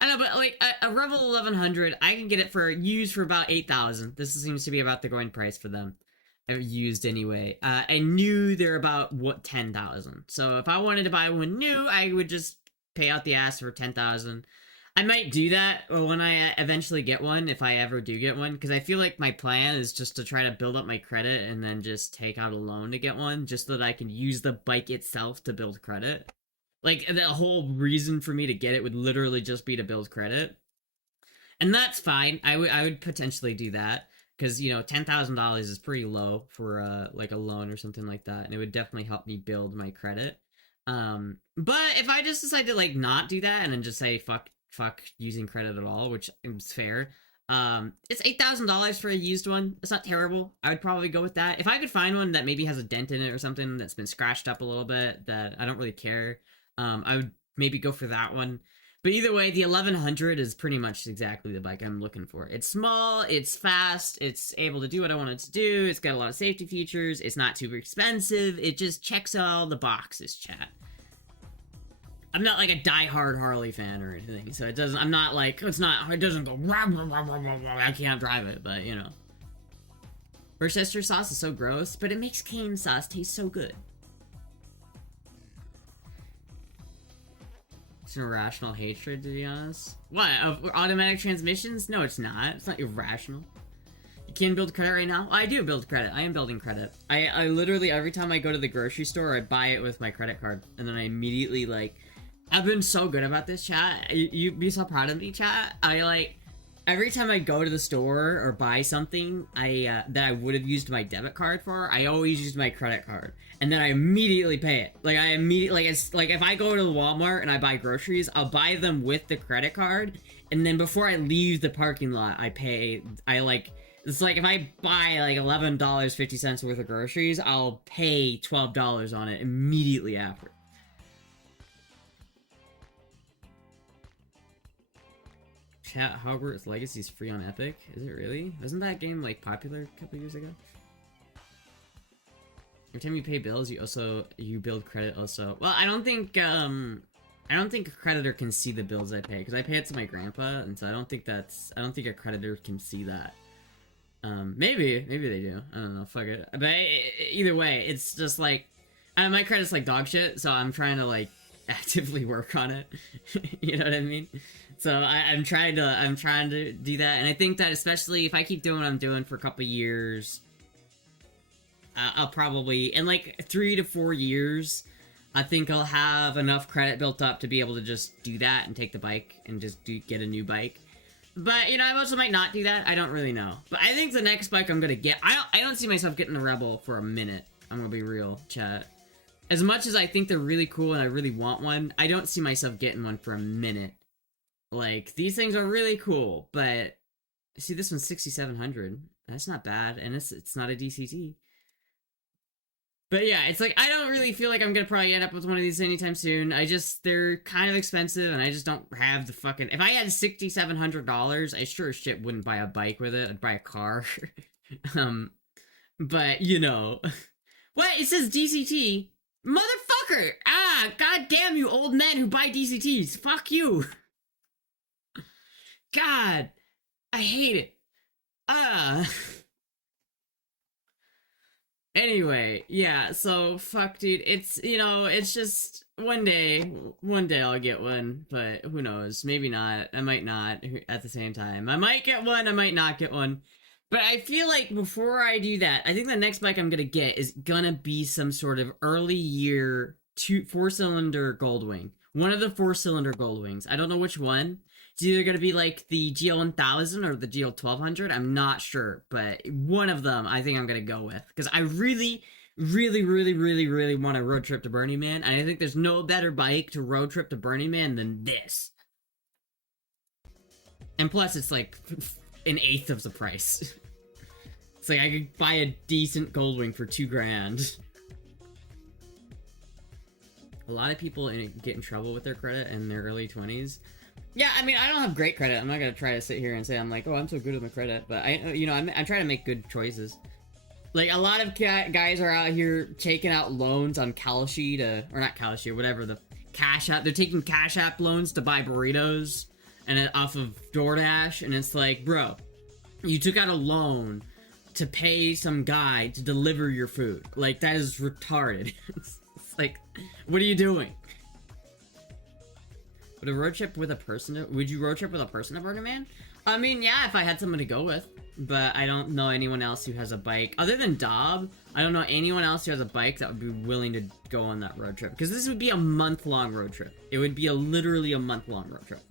I know, but like a Rebel 1100, I can get it for used for about 8,000. This seems to be about the going price for them. I've used anyway. I knew they're about 10,000. So if I wanted to buy one new, I would just pay out the ass for 10,000. I might do that when I eventually get one, if I ever do get one, because I feel like my plan is just to try to build up my credit and then just take out a loan to get one, just so that I can use the bike itself to build credit. Like, the whole reason for me to get it would literally just be to build credit. And that's fine. I would potentially do that, because, you know, $10,000 is pretty low for, like, a loan or something like that, and it would definitely help me build my credit. But if I just decide to, like, not do that and then just say, fuck using credit at all, which is fair. It's $8,000 for a used one. It's not terrible. I would probably go with that. If I could find one that maybe has a dent in it or something that's been scratched up a little bit, that I don't really care, I would maybe go for that one. But either way, the 1100 is pretty much exactly the bike I'm looking for. It's small, it's fast, it's able to do what I want it to do, it's got a lot of safety features, it's not too expensive, it just checks all the boxes, chat. I'm not like a die-hard Harley fan or anything, so it doesn't, I'm not like, it doesn't go, I can't drive it, but, you know. Worcester sauce is so gross, but it makes cane sauce taste so good. It's an irrational hatred, to be honest. What, of automatic transmissions? No, it's not. It's not irrational. You can build credit right now? I do build credit. I am building credit. I literally, every time I go to the grocery store, I buy it with my credit card, and then I immediately, like, I've been so good about this, chat. You'd be so proud of me, chat. I, like, every time I go to the store or buy something that I would have used my debit card for, I always use my credit card. And then I immediately pay it. Like, it's, like, if I go to Walmart and I buy groceries, I'll buy them with the credit card. And then before I leave the parking lot, it's like, if I buy, like, $11.50 worth of groceries, I'll pay $12 on it immediately after. Chat, Hogwarts Legacy is free on Epic? Is it really? Wasn't that game, like, popular a couple years ago? Every time you pay bills, you build credit also. Well, I don't think a creditor can see the bills I pay, because I pay it to my grandpa, and so I don't think a creditor can see that. Maybe they do. I don't know, fuck it. But either way, it's just like, my credit's like dog shit, so I'm trying to, like, actively work on it. You know what I mean? So I'm trying to do that, and I think that especially if I keep doing what I'm doing for a couple years, I'll probably, in like 3 to 4 years, I think I'll have enough credit built up to be able to just do that and take the bike and just get a new bike. But, you know, I also might not do that. I don't really know. But I think the next bike I'm gonna get... I don't see myself getting a Rebel for a minute. I'm gonna be real, chat. As much as I think they're really cool and I really want one, I don't see myself getting one for a minute. Like, these things are really cool, but... See, this one's 6,700. That's not bad, and it's not a DCT. But yeah, it's like, I don't really feel like I'm gonna probably end up with one of these anytime soon. They're kind of expensive, and I just don't have the fucking... If I had $6,700, I sure as shit wouldn't buy a bike with it. I'd buy a car. But, you know... What? It says DCT? Motherfucker! Ah, goddamn you old men who buy DCTs. Fuck you. God. I hate it. Anyway, yeah, so, fuck, dude, it's, you know, it's just, one day I'll get one, but who knows, maybe not, I might not, at the same time, I might get one, I might not get one, but I feel like before I do that, I think the next bike I'm gonna get is gonna be some sort of early year 4-cylinder Goldwing, one of the 4-cylinder Goldwings, I don't know which one. It's either going to be like the GL1000 or the GL1200. I'm not sure, but one of them I think I'm going to go with. Because I really, really, really, really, really want a road trip to Burning Man. And I think there's no better bike to road trip to Burning Man than this. And plus, it's like an eighth of the price. It's like I could buy a decent Goldwing for $2,000. A lot of people get in trouble with their credit in their early 20s. Yeah, I mean, I don't have great credit. I'm not gonna try to sit here and say I'm like, oh, I'm so good with my credit. But I'm trying to make good choices. Like, a lot of guys are out here taking out loans on Kalshi or not Kalshi, or whatever, the Cash App. They're taking Cash App loans to buy burritos and off of DoorDash. And it's like, bro, you took out a loan to pay some guy to deliver your food. Like, that is retarded. It's like, what are you doing? Would you road trip with a person to Burning Man? I mean, yeah, if I had someone to go with. But I don't know anyone else who has a bike. Other than Dob, I don't know anyone else who has a bike that would be willing to go on that road trip. Because this would be a month-long road trip. It would be literally a month-long road trip.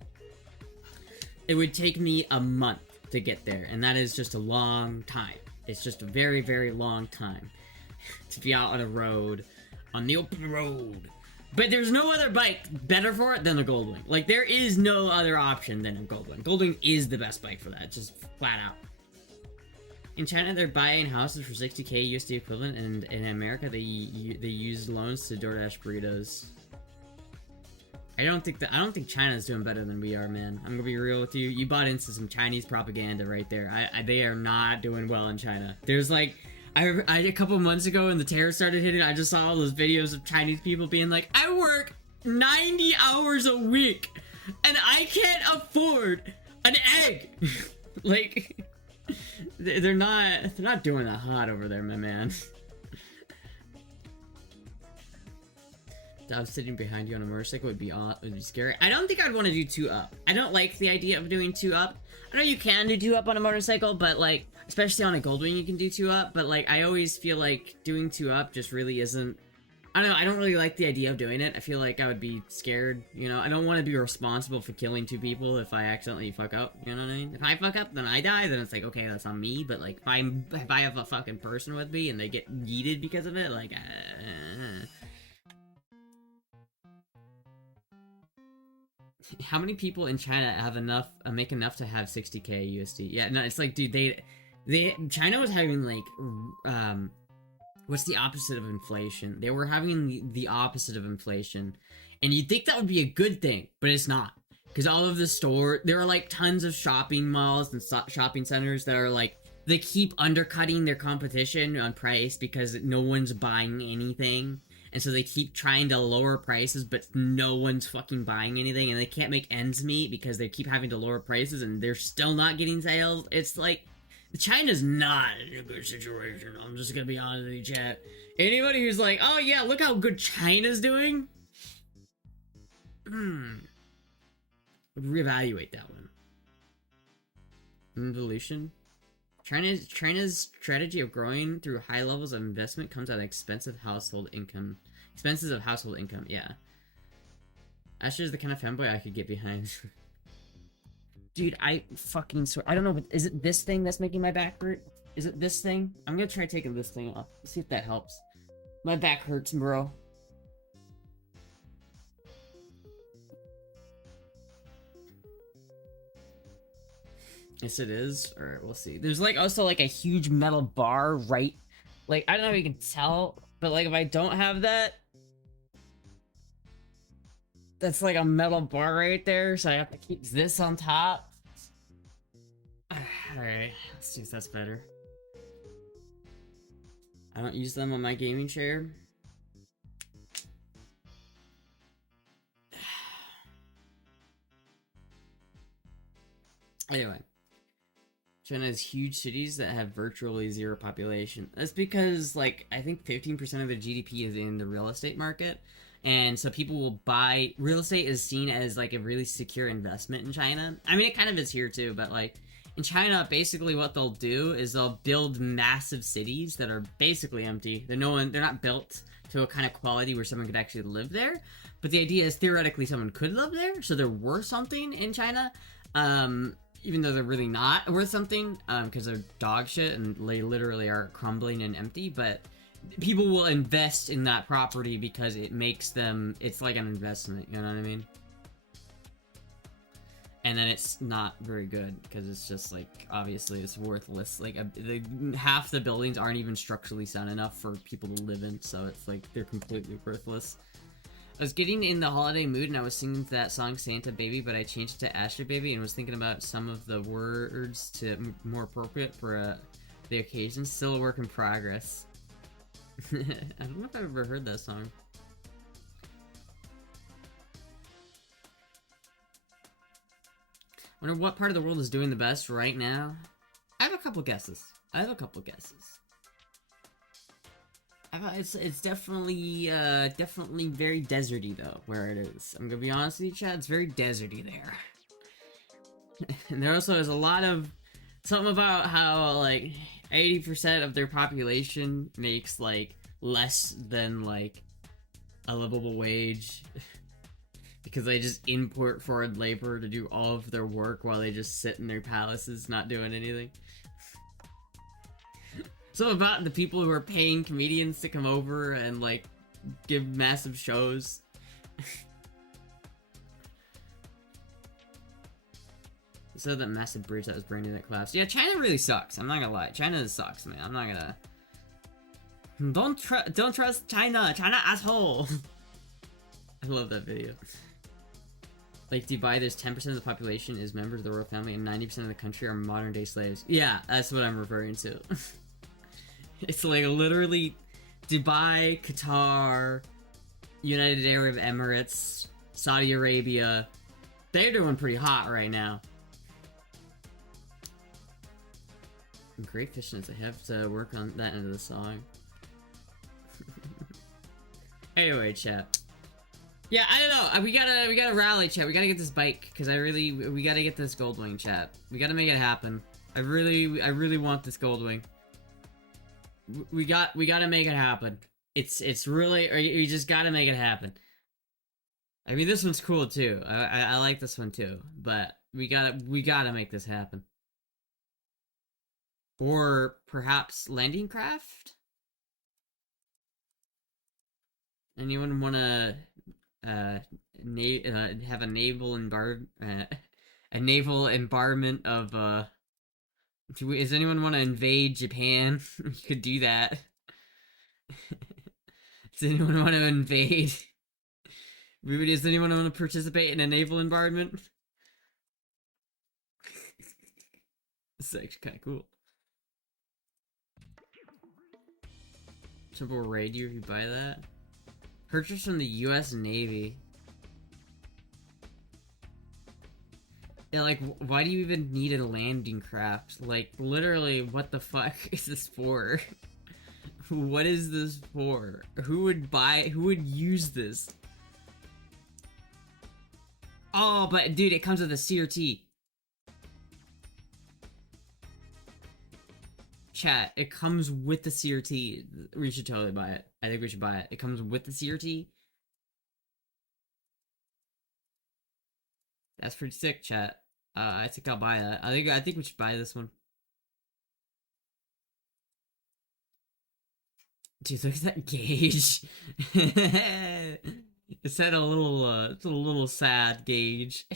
It would take me a month to get there. And that is just a long time. It's just a very, very long time to be out on a road. On the open road. But there's no other bike better for it than a Goldwing. Like, there is no other option than a Goldwing. Goldwing is the best bike for that, just flat out. In China, they're buying houses for 60k USD equivalent, and in America, they use loans to DoorDash burritos. I don't think China's doing better than we are, man. I'm gonna be real with you. You bought into some Chinese propaganda right there. They are not doing well in China. There's like... a couple months ago when the terror started hitting, I just saw all those videos of Chinese people being like, I work 90 hours a week and I can't afford an egg. Like, they're not doing that hot over there, my man. Dove sitting behind you on a motorcycle would be scary. I don't think I'd want to do 2-up. I don't like the idea of doing 2-up. I know you can do 2-up on a motorcycle, but like, especially on a Goldwing you can do 2-up, but like, I always feel like doing 2-up just really isn't... I don't know, I don't really like the idea of doing it. I feel like I would be scared, you know? I don't want to be responsible for killing 2 people if I accidentally fuck up, you know what I mean? If I fuck up, then I die, then it's like, okay, that's on me, but like, if I have a fucking person with me and they get yeeted because of it, like, How many people in China have make enough to have 60k USD? Yeah, no, it's like, dude, China was having like, what's the opposite of inflation? They were having the opposite of inflation, and you'd think that would be a good thing, but it's not. Because all of the there are like tons of shopping malls and shopping centers that are like, they keep undercutting their competition on price because no one's buying anything. And so they keep trying to lower prices, but no one's fucking buying anything, and they can't make ends meet because they keep having to lower prices, and they're still not getting sales. It's like, China's not in a good situation. I'm just gonna be honest with you, chat. Anybody who's like, oh yeah, look how good China's doing, would reevaluate that one. Evolution. China's strategy of growing through high levels of investment comes at an expensive household income. Expenses of household income, yeah. Astra's the kind of fanboy I could get behind. Dude, I fucking swear. I don't know, but is it this thing that's making my back hurt? Is it this thing? I'm gonna try taking this thing off. See if that helps. My back hurts, bro. Yes, it is. Alright, we'll see. There's like also like a huge metal bar right. Like, I don't know if you can tell, but like if I don't have that, that's like a metal bar right there, so I have to keep this on top. Alright, let's see if that's better. I don't use them on my gaming chair. Anyway. China has huge cities that have virtually zero population. That's because, like, I think 15% of their GDP is in the real estate market. And so people will buy... Real estate is seen as, like, a really secure investment in China. I mean, it kind of is here, too, but, like, in China, basically what they'll do is they'll build massive cities that are basically empty. They're not built to a kind of quality where someone could actually live there. But the idea is, theoretically, someone could live there, so they're worth something in China. Even though they're really not worth something, because they're dog shit and they literally are crumbling and empty, but people will invest in that property because it makes them, it's like an investment, you know what I mean? And then it's not very good, because it's just, like, obviously it's worthless. Like, half the buildings aren't even structurally sound enough for people to live in, so it's like, they're completely worthless. I was getting in the holiday mood and I was singing that song Santa Baby, but I changed it to Astra Baby and was thinking about some of the words to more appropriate for the occasion. Still a work in progress. I don't know if I've ever heard that song. Wonder what part of the world is doing the best right now? I have a couple guesses. It's definitely very deserty though, where it is. I'm gonna be honest with you, Chad, it's very deserty there. And there also is a lot of, something about how, like, 80% of their population makes, like, less than, like, a livable wage. Because they just import foreign labor to do all of their work while they just sit in their palaces not doing anything. So about the people who are paying comedians to come over and, like, give massive shows. So that massive bridge that was burning that collapsed. Yeah, China really sucks. I'm not gonna lie. China sucks, man. I'm not gonna... Don't trust China. China asshole. I love that video. Like, Dubai, there's 10% of the population is members of the royal family and 90% of the country are modern day slaves. Yeah, that's what I'm referring to. It's like literally Dubai, Qatar, United Arab Emirates, Saudi Arabia. They're doing pretty hot right now. Great fishnets. I have to work on that end of the song. Anyway, chat. Yeah, I don't know. We gotta rally, chat. We gotta get this bike because we gotta get this Goldwing, chat. We gotta make it happen. I really want this Goldwing. We gotta make it happen. It's really, you just gotta make it happen. I mean, this one's cool too. I like this one too, but we gotta make this happen. Or perhaps landing craft? Anyone wanna have a naval embarment of does anyone want to invade Japan? You could do that. Does anyone want to invade? Does anyone want to participate in a naval embarment? This is actually kind of cool. Triple raid you if you buy that. Purchase from the U.S. Navy. Yeah, like, why do you even need a landing craft? Like, literally, what the fuck is this for? What is this for? Who would use this? Oh, but dude, it comes with a CRT. chat, it comes with the CRT. We should totally buy it. I think we should buy it. It comes with the CRT. That's pretty sick, chat. I think I'll buy that. I think we should buy this one. Dude, look at that gauge. It's had a little, it's a little sad gauge.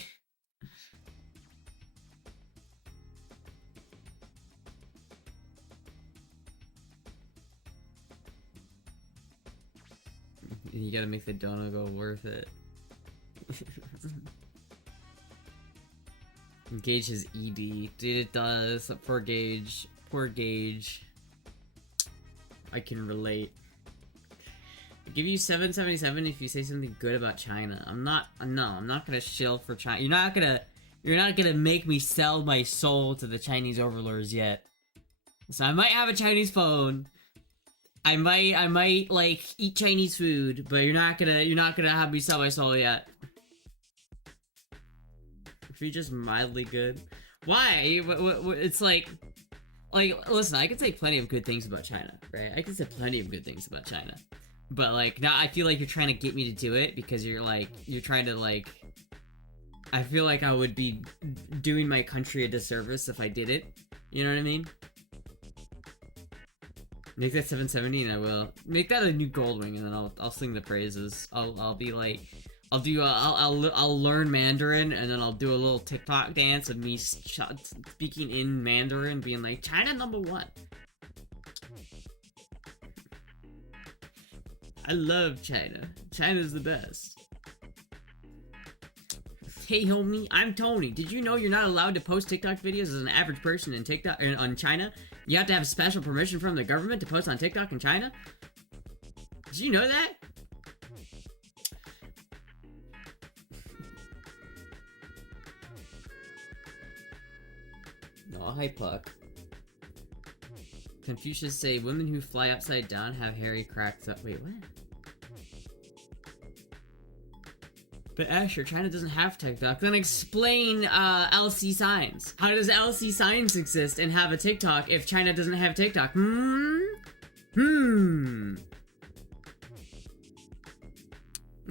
You gotta make the donut go worth it. Gauge is ED. Dude, it does. Poor Gauge. Poor Gauge. I can relate. I'll give you 777 if you say something good about China. I'm not gonna shill for China. You're not gonna make me sell my soul to the Chinese overlords yet. So I might have a Chinese phone. I might like eat Chinese food, but you're not gonna have me sell my soul yet. If you're just mildly good, why? It's like, listen, I can say plenty of good things about China, right? I can say plenty of good things about China, but like now I feel like you're trying to get me to do it because you're trying to like. I feel like I would be doing my country a disservice if I did it. You know what I mean? Make that 770 and I will. Make that a new Goldwing and then I'll sing the praises. I'll be like, I'll learn Mandarin and then I'll do a little TikTok dance of me speaking in Mandarin, being like, China #1. I love China. China's the best. Hey homie, I'm Tony. Did you know you're not allowed to post TikTok videos as an average person in TikTok on China? You have to have special permission from the government to post on TikTok in China? Did you know that? No, hi Puck. Confucius say women who fly upside down have hairy cracks up. Wait, what? But Asher, China doesn't have TikTok. Then explain LC Signs. How does LC Signs exist and have a TikTok if China doesn't have TikTok? Why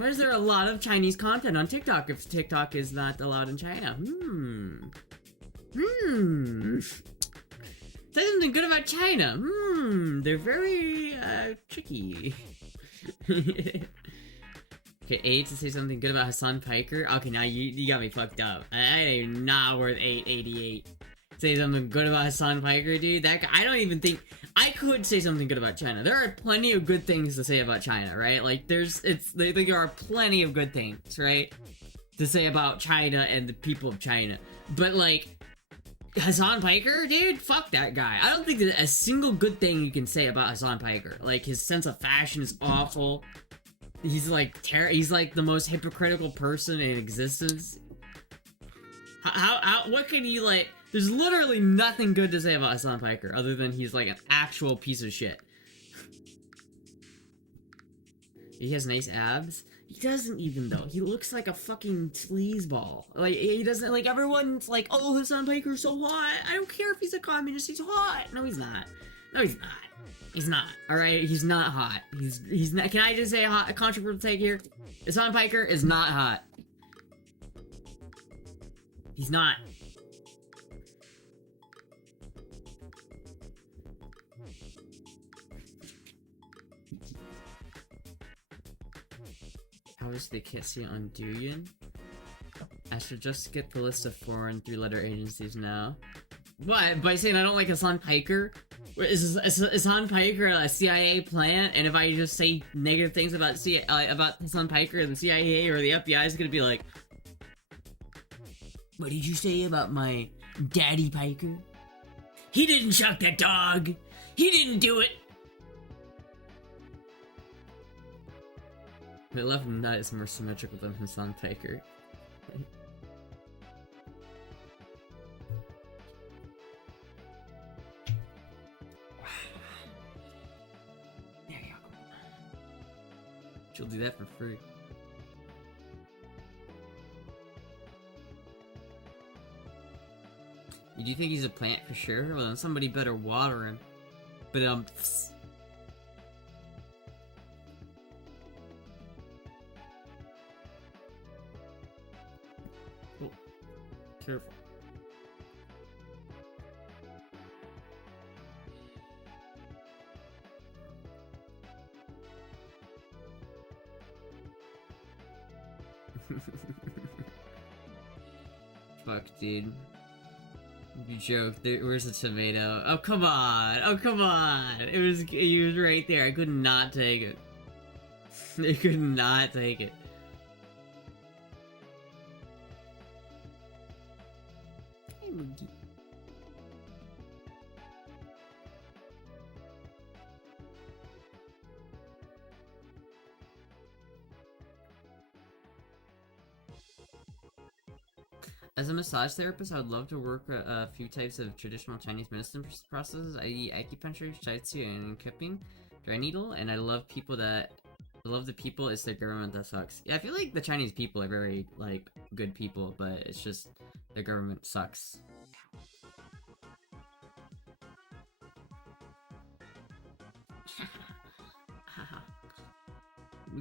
is there a lot of Chinese content on TikTok if TikTok is not allowed in China? Say something good about China. They're very tricky. Okay, 8 to say something good about Hassan Piker. Okay, now you got me fucked up. I am not worth 888. Say something good about Hassan Piker, dude. That guy, I don't even think I could say something good about China. There are plenty of good things to say about China, right? Like there are plenty of good things, right, to say about China and the people of China. But like Hassan Piker, dude, fuck that guy. I don't think there's a single good thing you can say about Hassan Piker. Like his sense of fashion is awful. He's like he's like the most hypocritical person in existence. What can you like? There's literally nothing good to say about Hassan Piker other than he's like an actual piece of shit. He has nice abs. He doesn't even though. He looks like a fucking sleazeball. Like he doesn't like everyone's like, oh, Hassan Piker's so hot. I don't care if he's a communist. He's hot. No, he's not. No, he's not. He's not. All right, he's not hot. He's not. Can I just say a controversial take here? Hassan Piker is not hot. He's not. How is the Kitsi on Douyin? I should just get the list of foreign 3-letter agencies now. What? By saying I don't like Hassan Piker? Is Hassan Piker a CIA plant? And if I just say negative things about Hassan Piker, the CIA or the FBI is gonna be like, what did you say about my daddy Piker? He didn't chuck that dog! He didn't do it! My left nut is more symmetrical than Hassan Piker. She'll do that for free. Do you think he's a plant for sure? Well, then somebody better water him. But oh, careful. Fuck, dude. You joke. Where's the tomato? Oh, come on! Oh, come on! He was right there. I could not take it. I could not take it. Hey, Moogie. As a massage therapist, I would love to work a few types of traditional Chinese medicine processes, i.e. acupuncture, shiatsu, and cupping, dry needle, and I love the people, it's their government that sucks. Yeah, I feel like the Chinese people are very, like, good people, but it's just, their government sucks.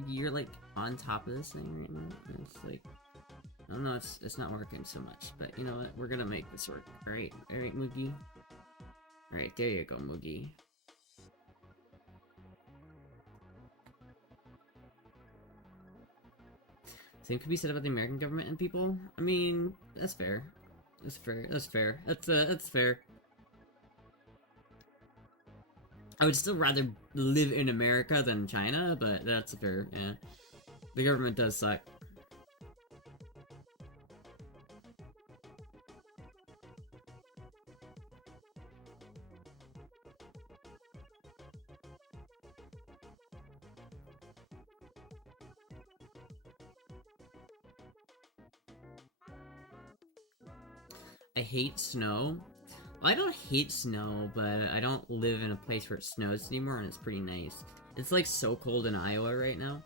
You're, like, on top of this thing right now, and it's like... I don't know, it's not working so much, but you know what? We're gonna make this work. Alright, Moogie. Alright, there you go, Moogie. Same could be said about the American government and people. I mean, that's fair. That's fair. That's fair. That's fair. I would still rather live in America than China, but that's fair, yeah. The government does suck. I hate snow. Well, I don't hate snow, but I don't live in a place where it snows anymore, and it's pretty nice. It's like so cold in Iowa right now.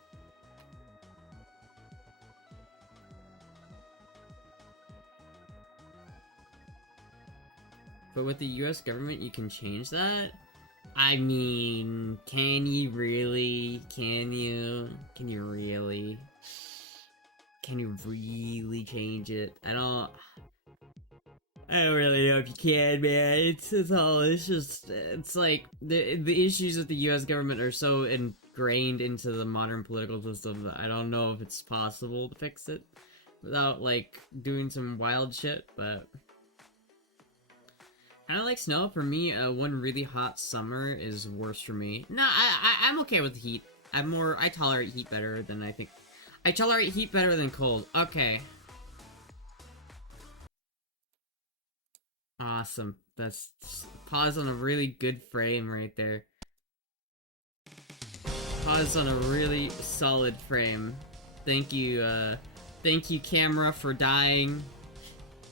But with the US government, you can change that? I mean, can you really? Can you? Can you really? Can you really change it? I don't really know if you can, man. It's like the issues with the US government are so ingrained into the modern political system that I don't know if it's possible to fix it without like doing some wild shit, but I don't like snow. For me, one really hot summer is worse for me. No, I'm okay with the heat. I tolerate heat better than I tolerate heat better than cold. Okay. Awesome. That's pause on a really good frame right there. Pause on a really solid frame. Thank you camera for dying.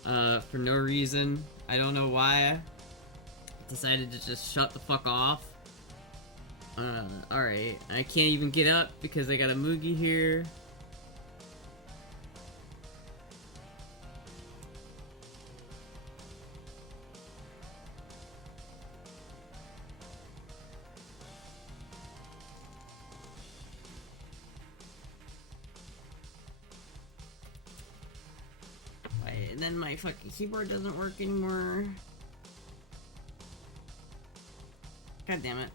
For no reason. I don't know why. I decided to just shut the fuck off. Alright. I can't even get up because I got a Moogie here. And then my fucking keyboard doesn't work anymore. God damn it.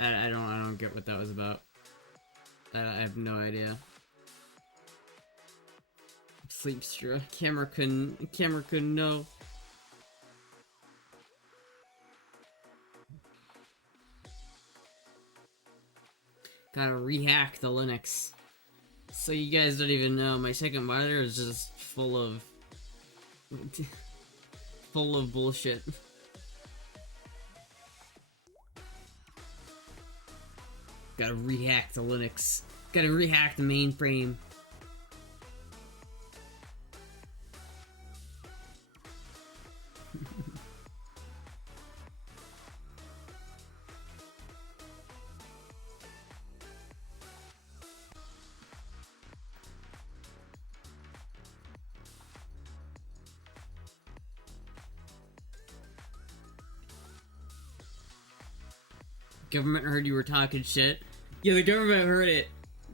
I don't get what that was about. I have no idea. Sleep stra. Camera couldn't know. Gotta rehack the Linux. So you guys don't even know, my second monitor is just full of bullshit. Gotta rehack the Linux. Gotta rehack the mainframe. Government heard you were talking shit. Yeah, the government heard it.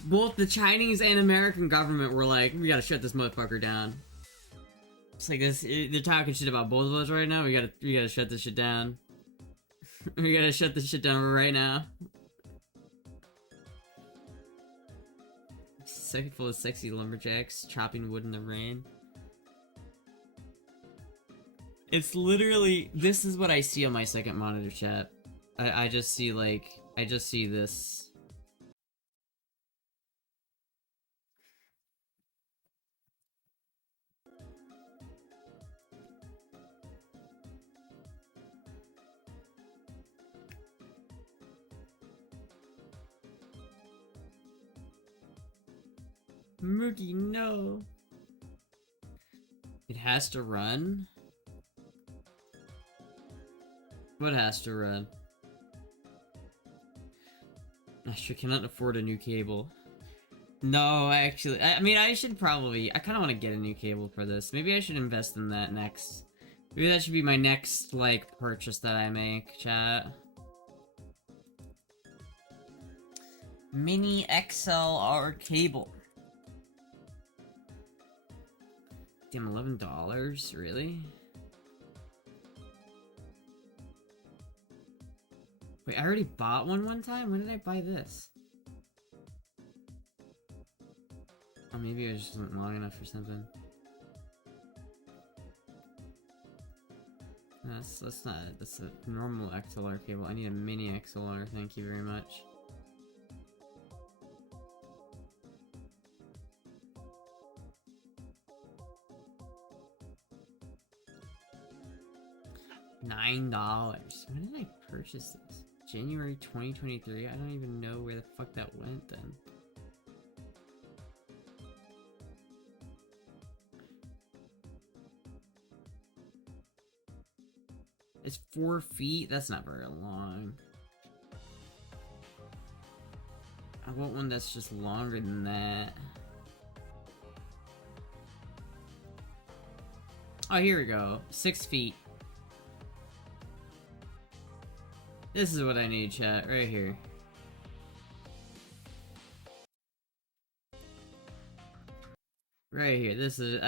Both the Chinese and American government were like, we gotta shut this motherfucker down. It's like this, they're talking shit about both of us right now. We gotta shut this shit down. We gotta shut this shit down right now. Second full of sexy lumberjacks chopping wood in the rain. It's literally, this is what I see on my second monitor, chat. I just see like, I just see this. Mookie, no. It has to run? What has to run? Astra cannot afford a new cable. No, actually, I mean, I should probably, I kind of want to get a new cable for this. Maybe I should invest in that next. Maybe that should be my next, like, purchase that I make, chat. Mini XLR cable. Damn, $11? Really? Wait, I already bought one time? When did I buy this? Oh, maybe I just wasn't long enough or something. That's not it. That's a normal XLR cable. I need a mini XLR, thank you very much. $9. When did I purchase this? January 2023? I don't even know where the fuck that went then. It's 4 feet? That's not very long. I want one that's just longer than that. Oh, here we go. 6 feet. This is what I need, chat, right here. Right here, this is,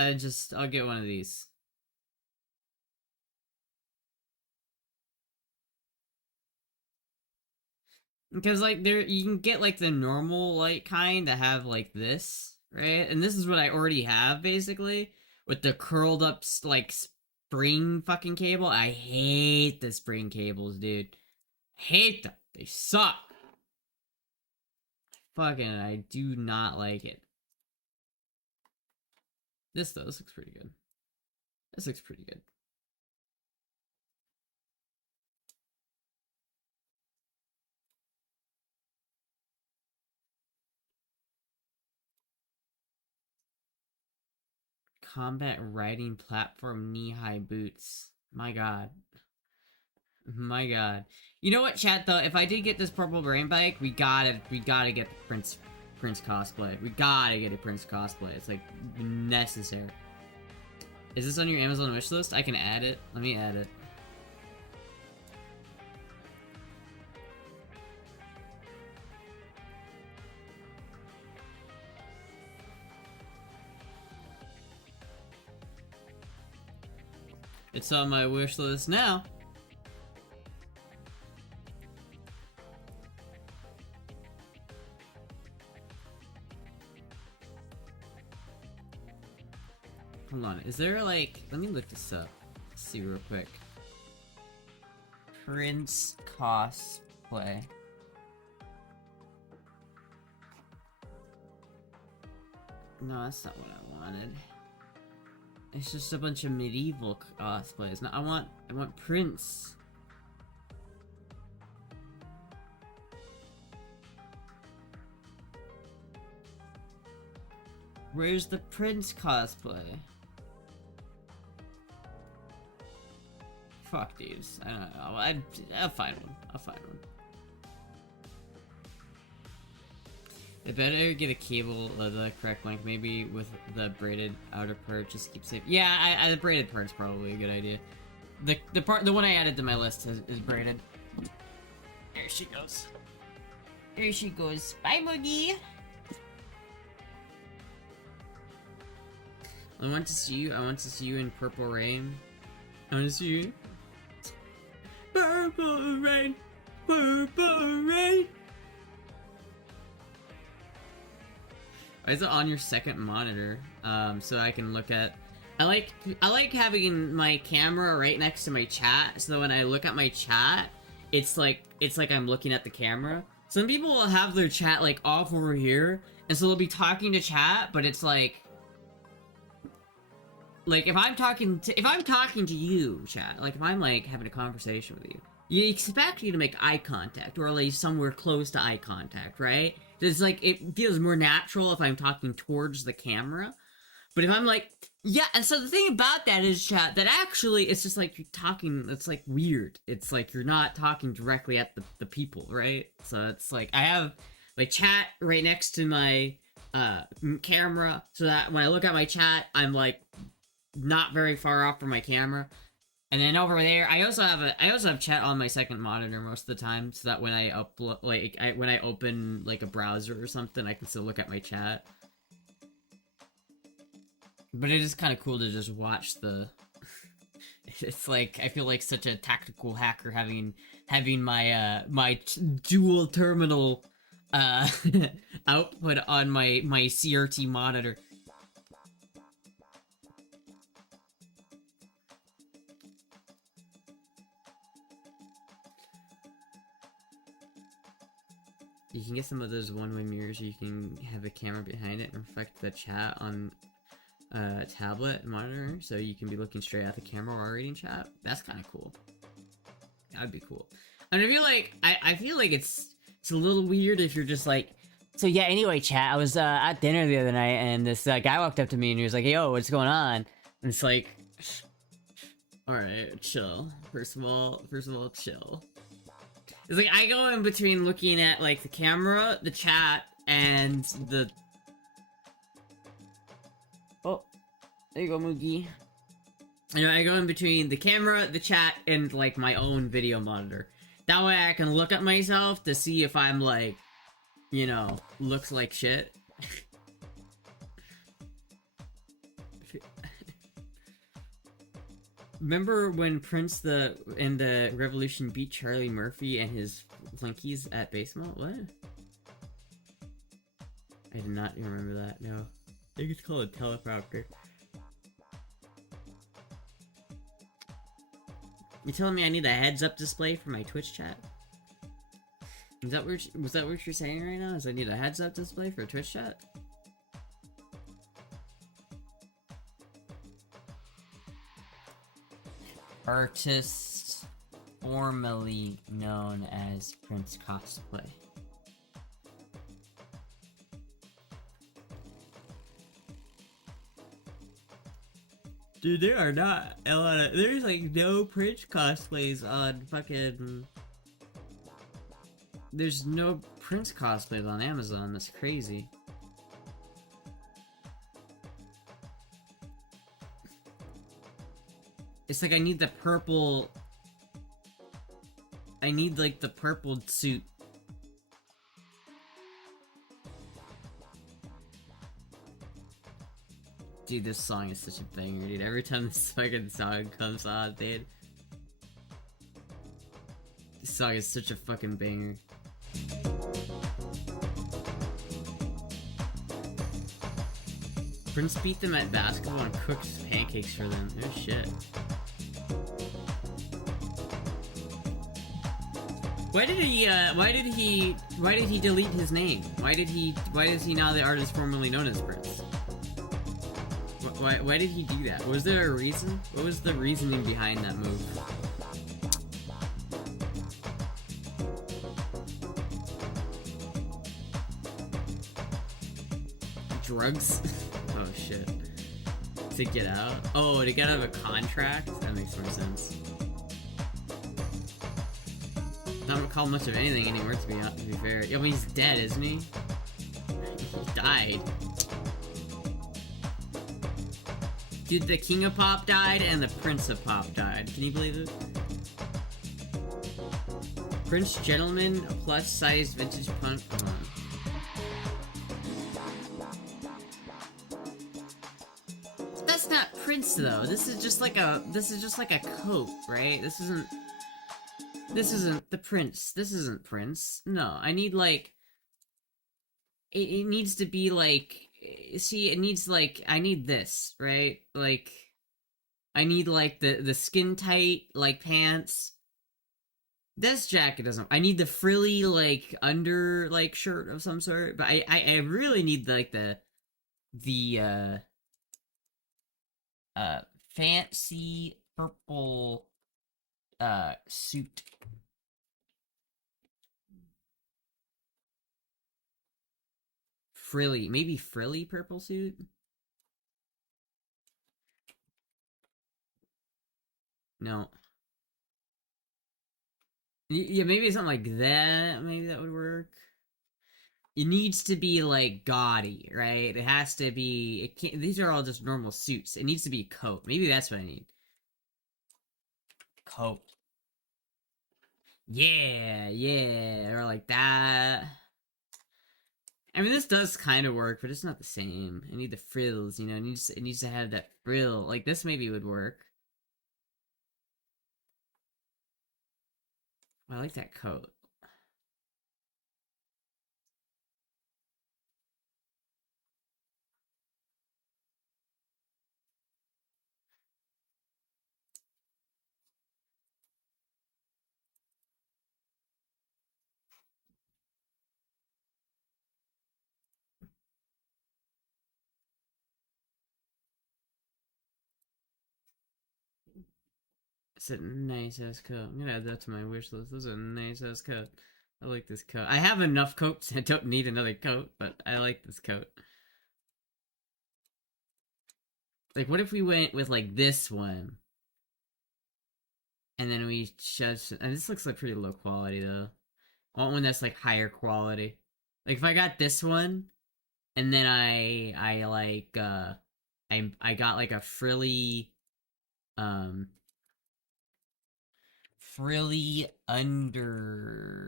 I'll get one of these. Because, like, you can get, like, the normal, like, kind that have, like, this, right? And this is what I already have, basically. With the curled up, like, spring fucking cable. I hate the spring cables, dude. Hate them. They suck. Fucking, I do not like it. This, though, this looks pretty good. This looks pretty good. Combat riding platform knee-high boots. My god. My god. You know what, chat, though? If I did get this purple brain bike, we gotta get the Prince cosplay. We gotta get a Prince cosplay. It's, like, necessary. Is this on your Amazon wishlist? I can add it. Let me add it. It's on my wish list now. Hold on, is there like, let me look this up. Let's see real quick. Prince cosplay. No, that's not what I wanted. It's just a bunch of medieval cosplays. No, I want Prince. Where's the Prince cosplay? Fuck these. I don't know. I'll find one. I'll find one. I better get a cable of the correct length, maybe with the braided outer part. Just keep safe. Yeah, the braided part's probably a good idea. The one I added to my list is braided. There she goes. There she goes. Bye, Moogie. I want to see you. I want to see you in Purple Rain. I want to see you. Purple Rain. Purple Rain. Why is it on your second monitor? So I can look at. I like having my camera right next to my chat, so that when I look at my chat, it's like I'm looking at the camera. Some people will have their chat like off over here, and so they'll be talking to chat, but it's like if I'm talking to you, chat, like if I'm like having a conversation with you, you expect you to make eye contact, or like somewhere close to eye contact, right? It's like it feels more natural if I'm talking towards the camera. But if I'm like, yeah, and so the thing about that is, chat, that actually it's just like you're talking, it's like weird. It's like you're not talking directly at the people, right? So it's like I have my chat right next to my camera, so that when I look at my chat, I'm like not very far off from my camera. And then over there, I also have chat on my second monitor most of the time, so that when I upload, when I open like a browser or something, I can still look at my chat. But it is kind of cool to just watch the. It's like I feel like such a tactical hacker having my dual terminal output on my CRT monitor. You can get some of those one-way mirrors. You can have a camera behind it and reflect the chat on tablet monitor, so you can be looking straight at the camera while reading chat. That's kind of cool. That'd be cool. I mean, I feel like it's a little weird if you're just like. So yeah. Anyway, chat. I was at dinner the other night, and this guy walked up to me and he was like, "Yo, what's going on?" And it's like, all right, chill. First of all, chill. It's like I go in between looking at like the camera, the chat, and the. Oh, there you go, Moogie. You know, I go in between the camera, the chat, and like my own video monitor. That way I can look at myself to see if I'm like, you know, looks like shit. Remember when Prince in the Revolution beat Charlie Murphy and his flunkies at baseball? What? I did not remember that, no. I think it's called a teleprompter. You telling me I need a heads-up display for my Twitch chat? Was that what you're saying right now? Is I need a heads-up display for Twitch chat? Artist formerly known as Prince Cosplay. Dude, there are not a lot of. There's like no Prince cosplays on fucking. There's no Prince cosplays on Amazon. That's crazy. It's like I need the purple. I need like the purple suit. Dude, this song is such a banger, dude. Every time this fucking song comes on, dude. This song is such a fucking banger. Prince beat them at basketball and cooked pancakes for them. Oh shit. Why did he delete his name? Why is he now the artist formerly known as Prince? Why did he do that? Was there a reason? What was the reasoning behind that move? Drugs? Oh shit. To get out? Oh, to get out of a contract? That makes more sense. Not called much of anything anymore, to be fair. Yeah, but he's dead, isn't he? He died. Dude, the King of Pop died and the Prince of Pop died. Can you believe it? Prince Gentleman, plus size vintage punk. That's not Prince though. This is just like a coat, right? This isn't the Prince. This isn't Prince. No, I need like it needs to be like, see, it needs like, I need this, right? Like I need like the skin tight like pants. This jacket doesn't. I need the frilly like under like shirt of some sort, but I really need like the fancy purple suit. Frilly, maybe frilly purple suit? No. Yeah, maybe something like that. Maybe that would work. It needs to be like gaudy, right? It has to be. It can't. These are all just normal suits. It needs to be a coat. Maybe that's what I need. Coat. Yeah, yeah, or like that. I mean, this does kind of work, but it's not the same. I need the frills, you know. It needs to have that frill. Like this, maybe would work. I like that coat. It's a nice ass coat. I'm gonna add that to my wish list. This is a nice ass coat. I like this coat. I have enough coats. I don't need another coat, but I like this coat. Like, what if we went with like this one, and then we just. And this looks like pretty low quality though. I want one that's like higher quality. Like if I got this one, and then I like I got like a frilly frilly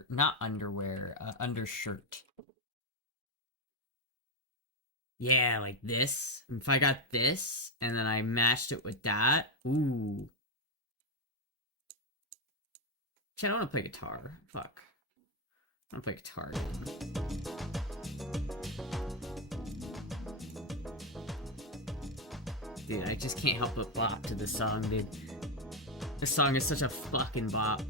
not underwear, undershirt. Yeah, like this. If I got this and then I matched it with that, ooh. Shit, I don't want to play guitar. Fuck. I want to play guitar again. Dude, I just can't help but bop to this song, dude. This song is such a fucking bop.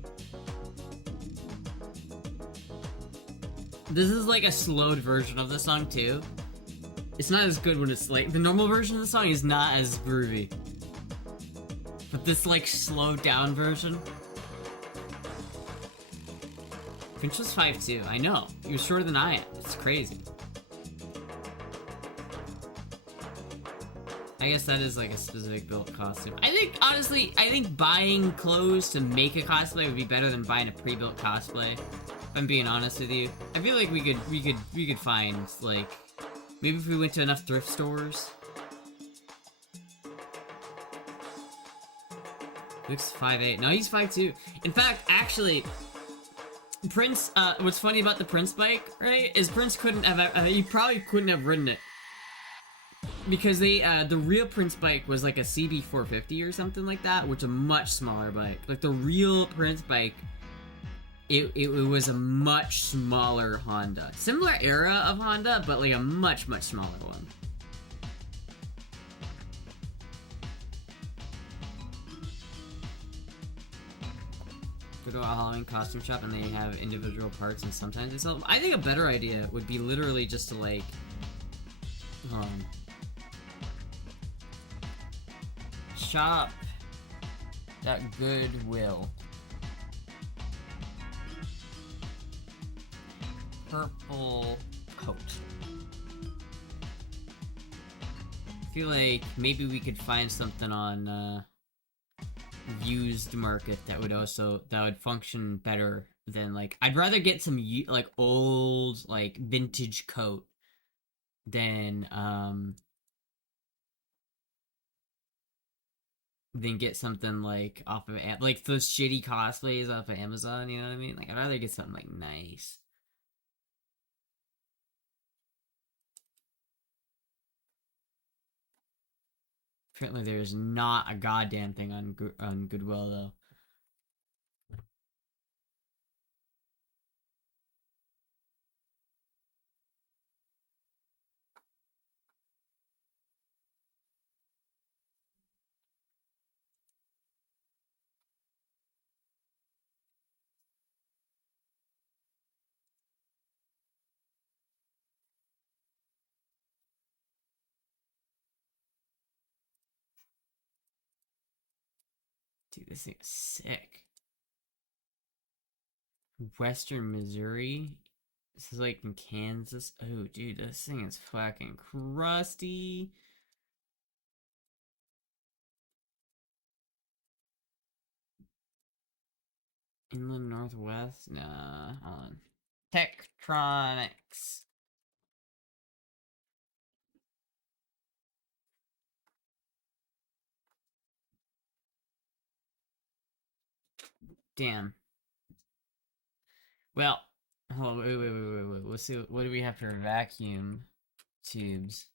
This is like a slowed version of the song too. It's not as good when it's like the normal version of the song is not as groovy. But this like slowed down version. Finch was 5'2". I know. He was shorter than I am. It's crazy. I guess that is like a specific built costume. I think, honestly, buying clothes to make a cosplay would be better than buying a pre-built cosplay. If I'm being honest with you. I feel like we could find, like, maybe if we went to enough thrift stores. Luke's 5'8". No, he's 5'2". In fact, actually, Prince, what's funny about the Prince bike, right, is Prince couldn't have, he probably couldn't have ridden it. Because the real Prince bike was like a CB450 or something like that, which is a much smaller bike. Like the real Prince bike, it was a much smaller Honda. Similar era of Honda, but like a much, much smaller one. Go to a Halloween costume shop and they have individual parts and sometimes they sell them. I think a better idea would be literally just to like, shop at Goodwill. Purple coat. I feel like maybe we could find something on used market that would function better than like I'd rather get some like old like vintage coat than than get something like off of like those shitty cosplays off of Amazon. You know what I mean? Like I'd rather get something like nice. Apparently, there's not a goddamn thing on Goodwill though. Dude, this thing is sick. Western Missouri. This is like in Kansas. Oh, dude, this thing is fucking crusty. Inland Northwest? Nah, hold on. Tektronix. Damn. Well, hold on, wait. Let's see, what do we have for vacuum tubes?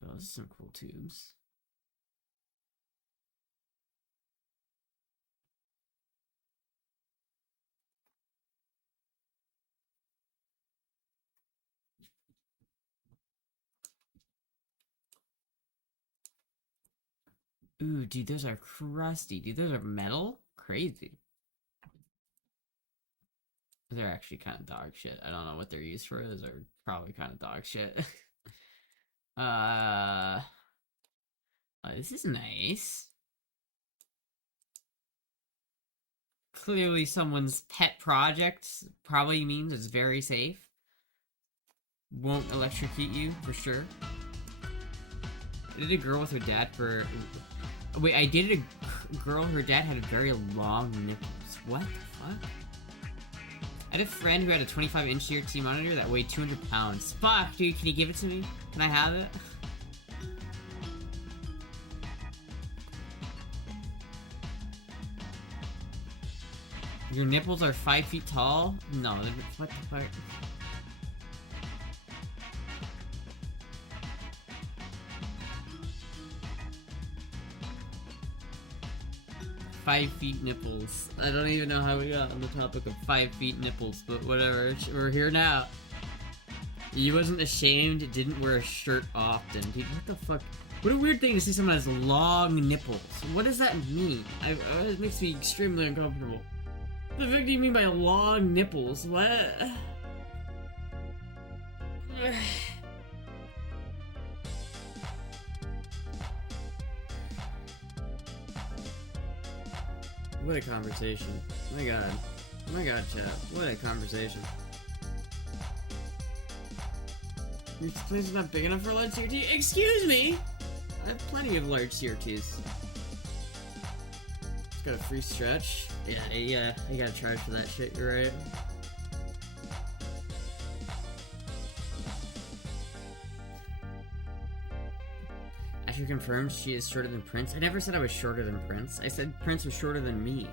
Oh, those are some cool tubes. Ooh, dude, those are crusty. Dude, those are metal? Crazy. They're actually kind of dog shit. I don't know what they're used for. Those are probably kind of dog shit. This is nice. Clearly someone's pet project. Probably means it's very safe. Won't electrocute you, for sure. I did a girl with her dad for... Wait, I dated a girl, her dad had very long nipples. What the fuck? I had a friend who had a 25-inch CRT monitor that weighed 200 pounds. Fuck, dude, can you give it to me? Can I have it? Your nipples are 5 feet tall? No, what the fuck? .5 feet nipples. I don't even know how we got on the topic of 5 feet nipples, but whatever. We're here now. He wasn't ashamed, didn't wear a shirt often. Dude, what the fuck? What a weird thing to see someone has long nipples. What does that mean? It makes me extremely uncomfortable. What the fuck do you mean by long nipples? What? What a conversation. My god. My god, chat. What a conversation. Your place is not big enough for a large CRT? Excuse me! I have plenty of large CRTs. It's got a free stretch. Yeah, you gotta charge for that shit, you're right. Asher confirmed she is shorter than Prince. I never said I was shorter than Prince. I said Prince was shorter than me.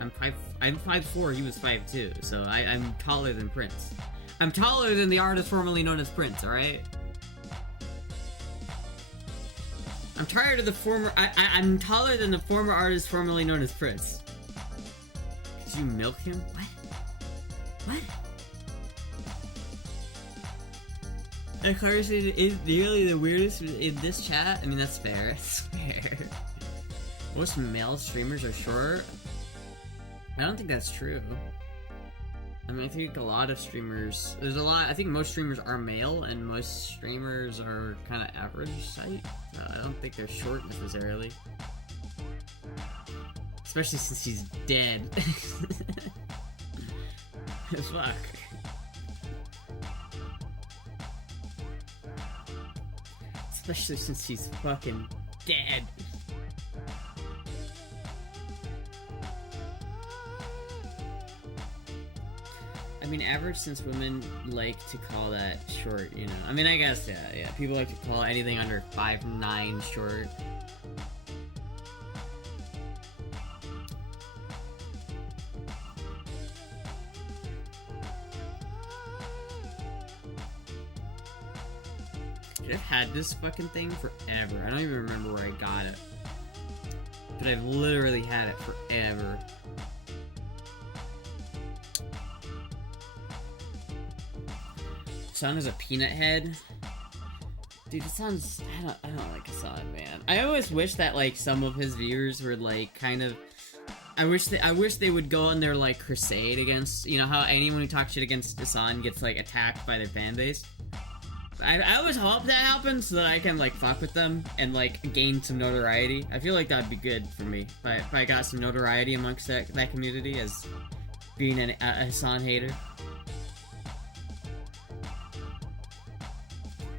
I'm 5'4", he was 5'2", so I'm taller than Prince. I'm taller than the artist formerly known as Prince, alright? I'm tired of the former- I'm taller than the former artist formerly known as Prince. Did you milk him? What? That conversation is really the weirdest in this chat. I mean, that's fair. It's fair. Most male streamers are short. I don't think that's true. I mean, I think a lot of streamers... I think most streamers are male, and most streamers are kind of average height. I don't think they're short necessarily. Especially since he's dead. Fuck. Especially since he's fucking dead. I mean, average since women like to call that short, you know. I mean, I guess, yeah. People like to call anything under 5'9" short. I've had this fucking thing forever. I don't even remember where I got it. But I've literally had it forever. Hassan has a peanut head. Dude, it sounds... I don't like Hassan, man. I always wish that, like, some of his viewers were, like, kind of... I wish they would go on their, like, crusade against... You know how anyone who talks shit against Hassan gets, like, attacked by their fan base? I always hope that happens so that I can, like, fuck with them and, like, gain some notoriety. I feel like that'd be good for me. If I got some notoriety amongst that community as being a Hassan hater.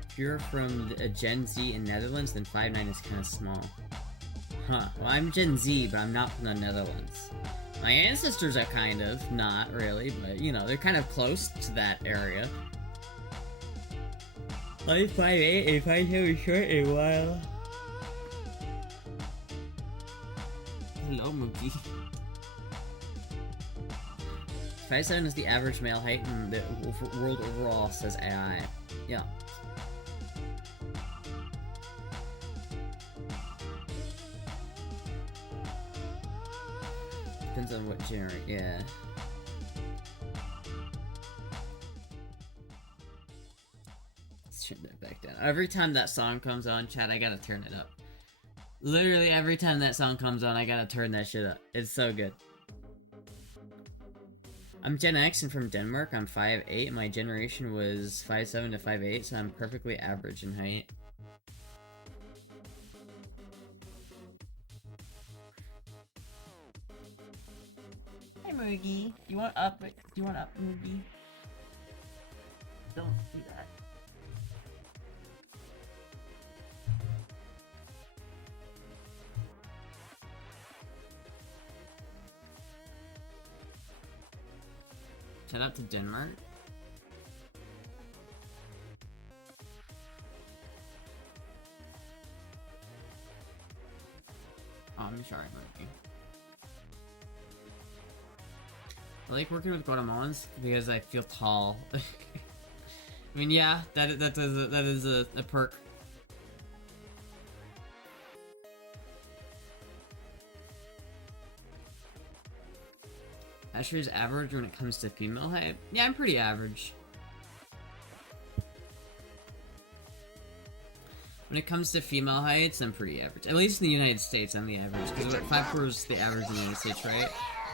If you're from a Gen Z in Netherlands, then 5'9" is kind of small. Huh. Well, I'm Gen Z, but I'm not from the Netherlands. My ancestors are kind of, not really, but, you know, they're kind of close to that area. I'm 5'8", if I haven't short in a while. Hello, Mookie. 5'7" is the average male height in the world overall, says AI. Yeah. Depends on what genre, yeah. Turn that back down. Every time that song comes on, chat, I gotta turn it up. Literally every time that song comes on, I gotta turn that shit up. It's so good. I'm Gen X and from Denmark. I'm 5'8". My generation was 5'7" to 5'8", so I'm perfectly average in height. Hey, Moogie. You want up? Do you want up, Moogie? Don't do that. Shout out to Denmark. Oh, I'm sorry, Mikey. I like working with Guatemalans because I feel tall. I mean, yeah, that is a perk. Astra is average when it comes to female height. Yeah, I'm pretty average. When it comes to female heights, I'm pretty average. At least in the United States, I'm the average. Because 5'4" is the average in the United States, right?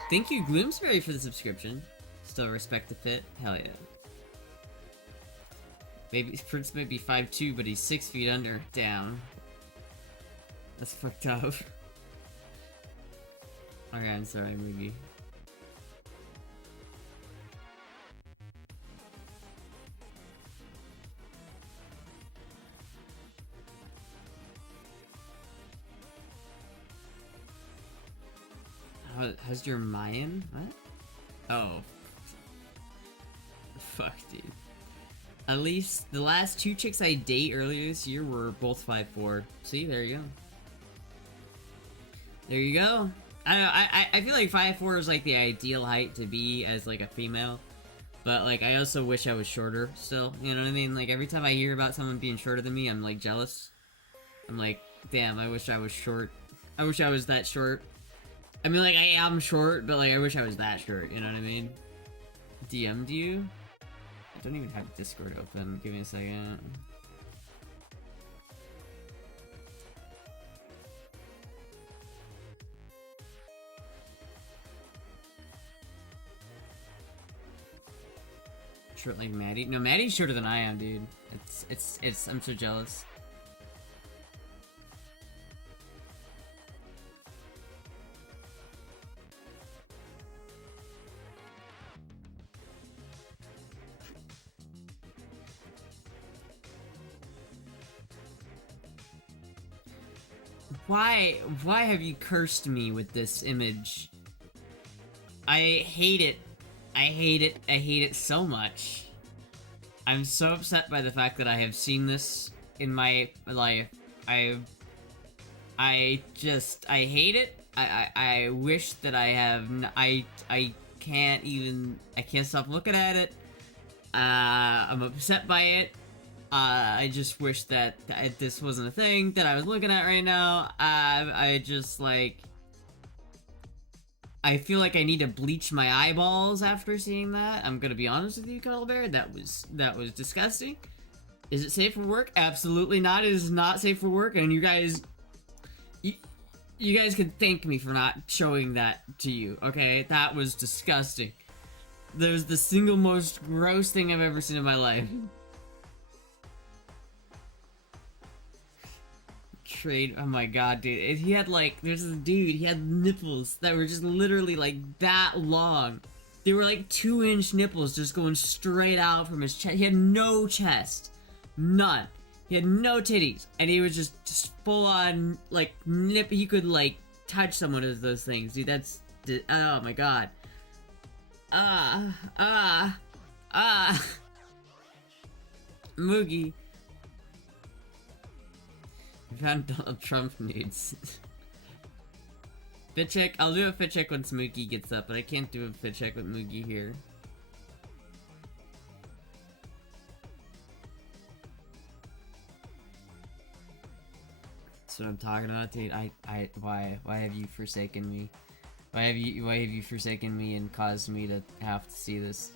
Thank you, Gloomsberry, for the subscription. Still respect the fit. Hell yeah. Maybe Prince might be 5'2", but he's 6 feet under. Down. That's fucked up. Okay, I'm sorry, Moogie. How's your Mayan? What? Oh. Fuck, dude. At least the last 2 chicks I date earlier this year were both 5'4". See, there you go. There you go. I feel like 5'4" is like the ideal height to be as like a female. But like I also wish I was shorter still. You know what I mean? Like every time I hear about someone being shorter than me, I'm like jealous. I'm like, damn, I wish I was short. I wish I was that short. I mean, like, I am short, but, like, I wish I was that short, you know what I mean? DM'd you? I don't even have Discord open. Give me a second. Short like Maddie? No, Maddie's shorter than I am, dude. I'm so jealous. Why have you cursed me with this image? I hate it. I hate it. I hate it so much. I'm so upset by the fact that I have seen this in my life. I hate it. I wish that I have, I can't stop looking at it. I'm upset by it. I just wish that this wasn't a thing that I was looking at right now. I just, like, I feel like I need to bleach my eyeballs after seeing that. I'm gonna be honest with you, Cuddle Bear. That was disgusting. Is it safe for work? Absolutely not. It is not safe for work, and you guys can thank me for not showing that to you, okay? That was disgusting. That was the single most gross thing I've ever seen in my life. Trade, oh my god, dude. He had, like, there's this dude, he had nipples that were just literally, like, that long. They were, like, 2-inch nipples just going straight out from his chest. He had no chest. None. He had no titties. And he was just full on, like, he could, like, touch someone with those things. Dude, that's, oh my god. Moogie. We found Donald Trump nudes. Fit check. I'll do a fit check once Moogie gets up, but I can't do a fit check with Moogie here. That's what I'm talking about, dude. Why have you forsaken me? Why have you forsaken me and caused me to have to see this?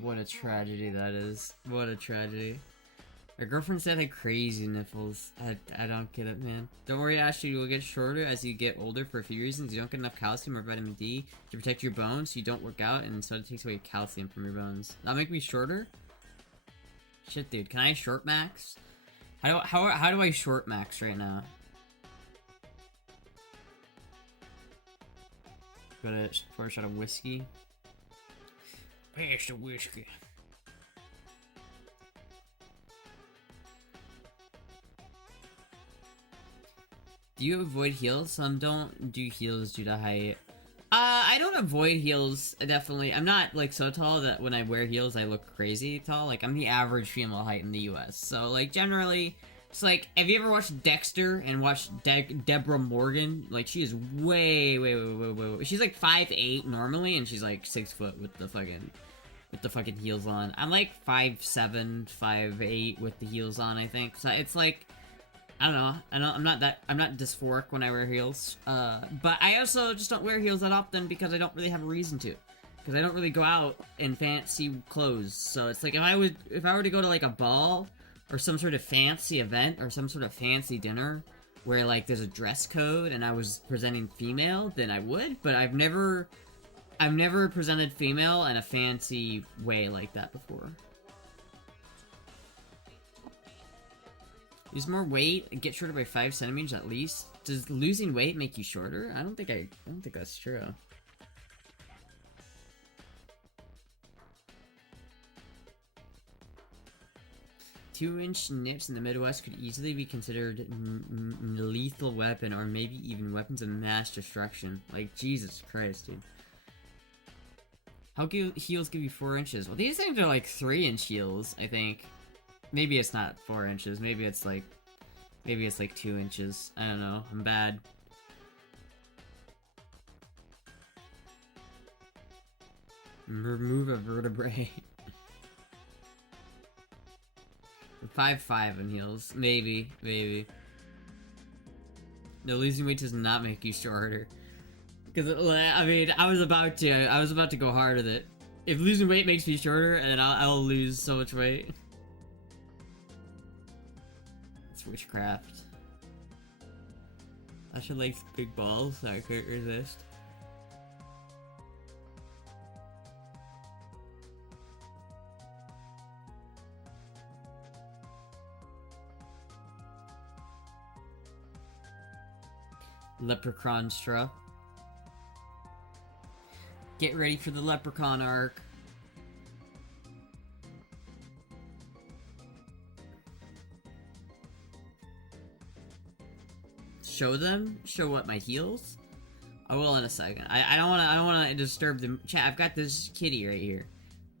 What a tragedy that is. What a tragedy. My girlfriend said I had crazy nipples. I don't get it, man. Don't worry, Ashley, you will get shorter as you get older for a few reasons. You don't get enough calcium or vitamin D to protect your bones, so you don't work out, and so it takes away calcium from your bones. That'll make me shorter? Shit, dude. Can I short max? How do I short max right now? Gotta pour a shot of whiskey. Pass the whiskey. Do you avoid heels? Some don't do heels due to height. I don't avoid heels, definitely. I'm not, like, so tall that when I wear heels I look crazy tall. Like, I'm the average female height in the US. So, like, generally, it's like, have you ever watched Dexter and watched Deborah Morgan? Like, she is way. She's like 5'8" normally, and she's like 6 foot with the fucking heels on. I'm like 5'7", 5'8" with the heels on, I think. So it's like, I don't know. I'm not dysphoric when I wear heels. But I also just don't wear heels that often because I don't really have a reason to. Because I don't really go out in fancy clothes. So it's like, if I were to go to, like, a ball or some sort of fancy event or some sort of fancy dinner where, like, there's a dress code and I was presenting female, then I would. But I've never presented female in a fancy way like that before. Lose more weight and get shorter by 5 centimeters at least. Does losing weight make you shorter? I don't think that's true. Two-inch nips in the Midwest could easily be considered lethal weapon, or maybe even weapons of mass destruction. Like, Jesus Christ, dude. How do heels give you 4 inches? Well, these things are like 3-inch heels, I think. Maybe it's not 4 inches. Maybe it's like 2 inches. I don't know. I'm bad. Remove a vertebrae. 5'5" in heels. Maybe. No, losing weight does not make you shorter. Because, I mean, I was about to go hard with it. If losing weight makes me shorter, and I'll lose so much weight. It's witchcraft. I should like big balls, so I couldn't resist. Leprechaunstra. Get ready for the Leprechaun arc. Show them? Show what, my heels? I will in a second. I don't wanna disturb the chat. I've got this kitty right here.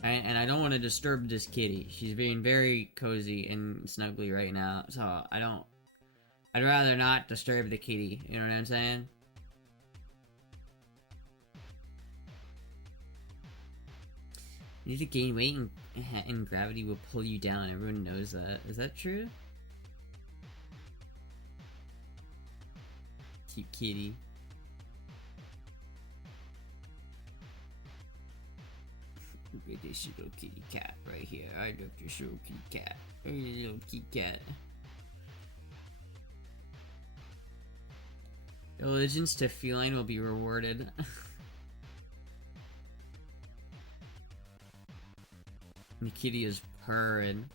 And I don't want to disturb this kitty. She's being very cozy and snuggly right now, so I'd rather not disturb the kitty, you know what I'm saying? You need to gain weight and gravity will pull you down. Everyone knows that. Is that true? Cute kitty. Look at this little kitty cat right here. I love this little kitty cat. Oh, little kitty cat. Allegiance to feline will be rewarded. The kitty is purring.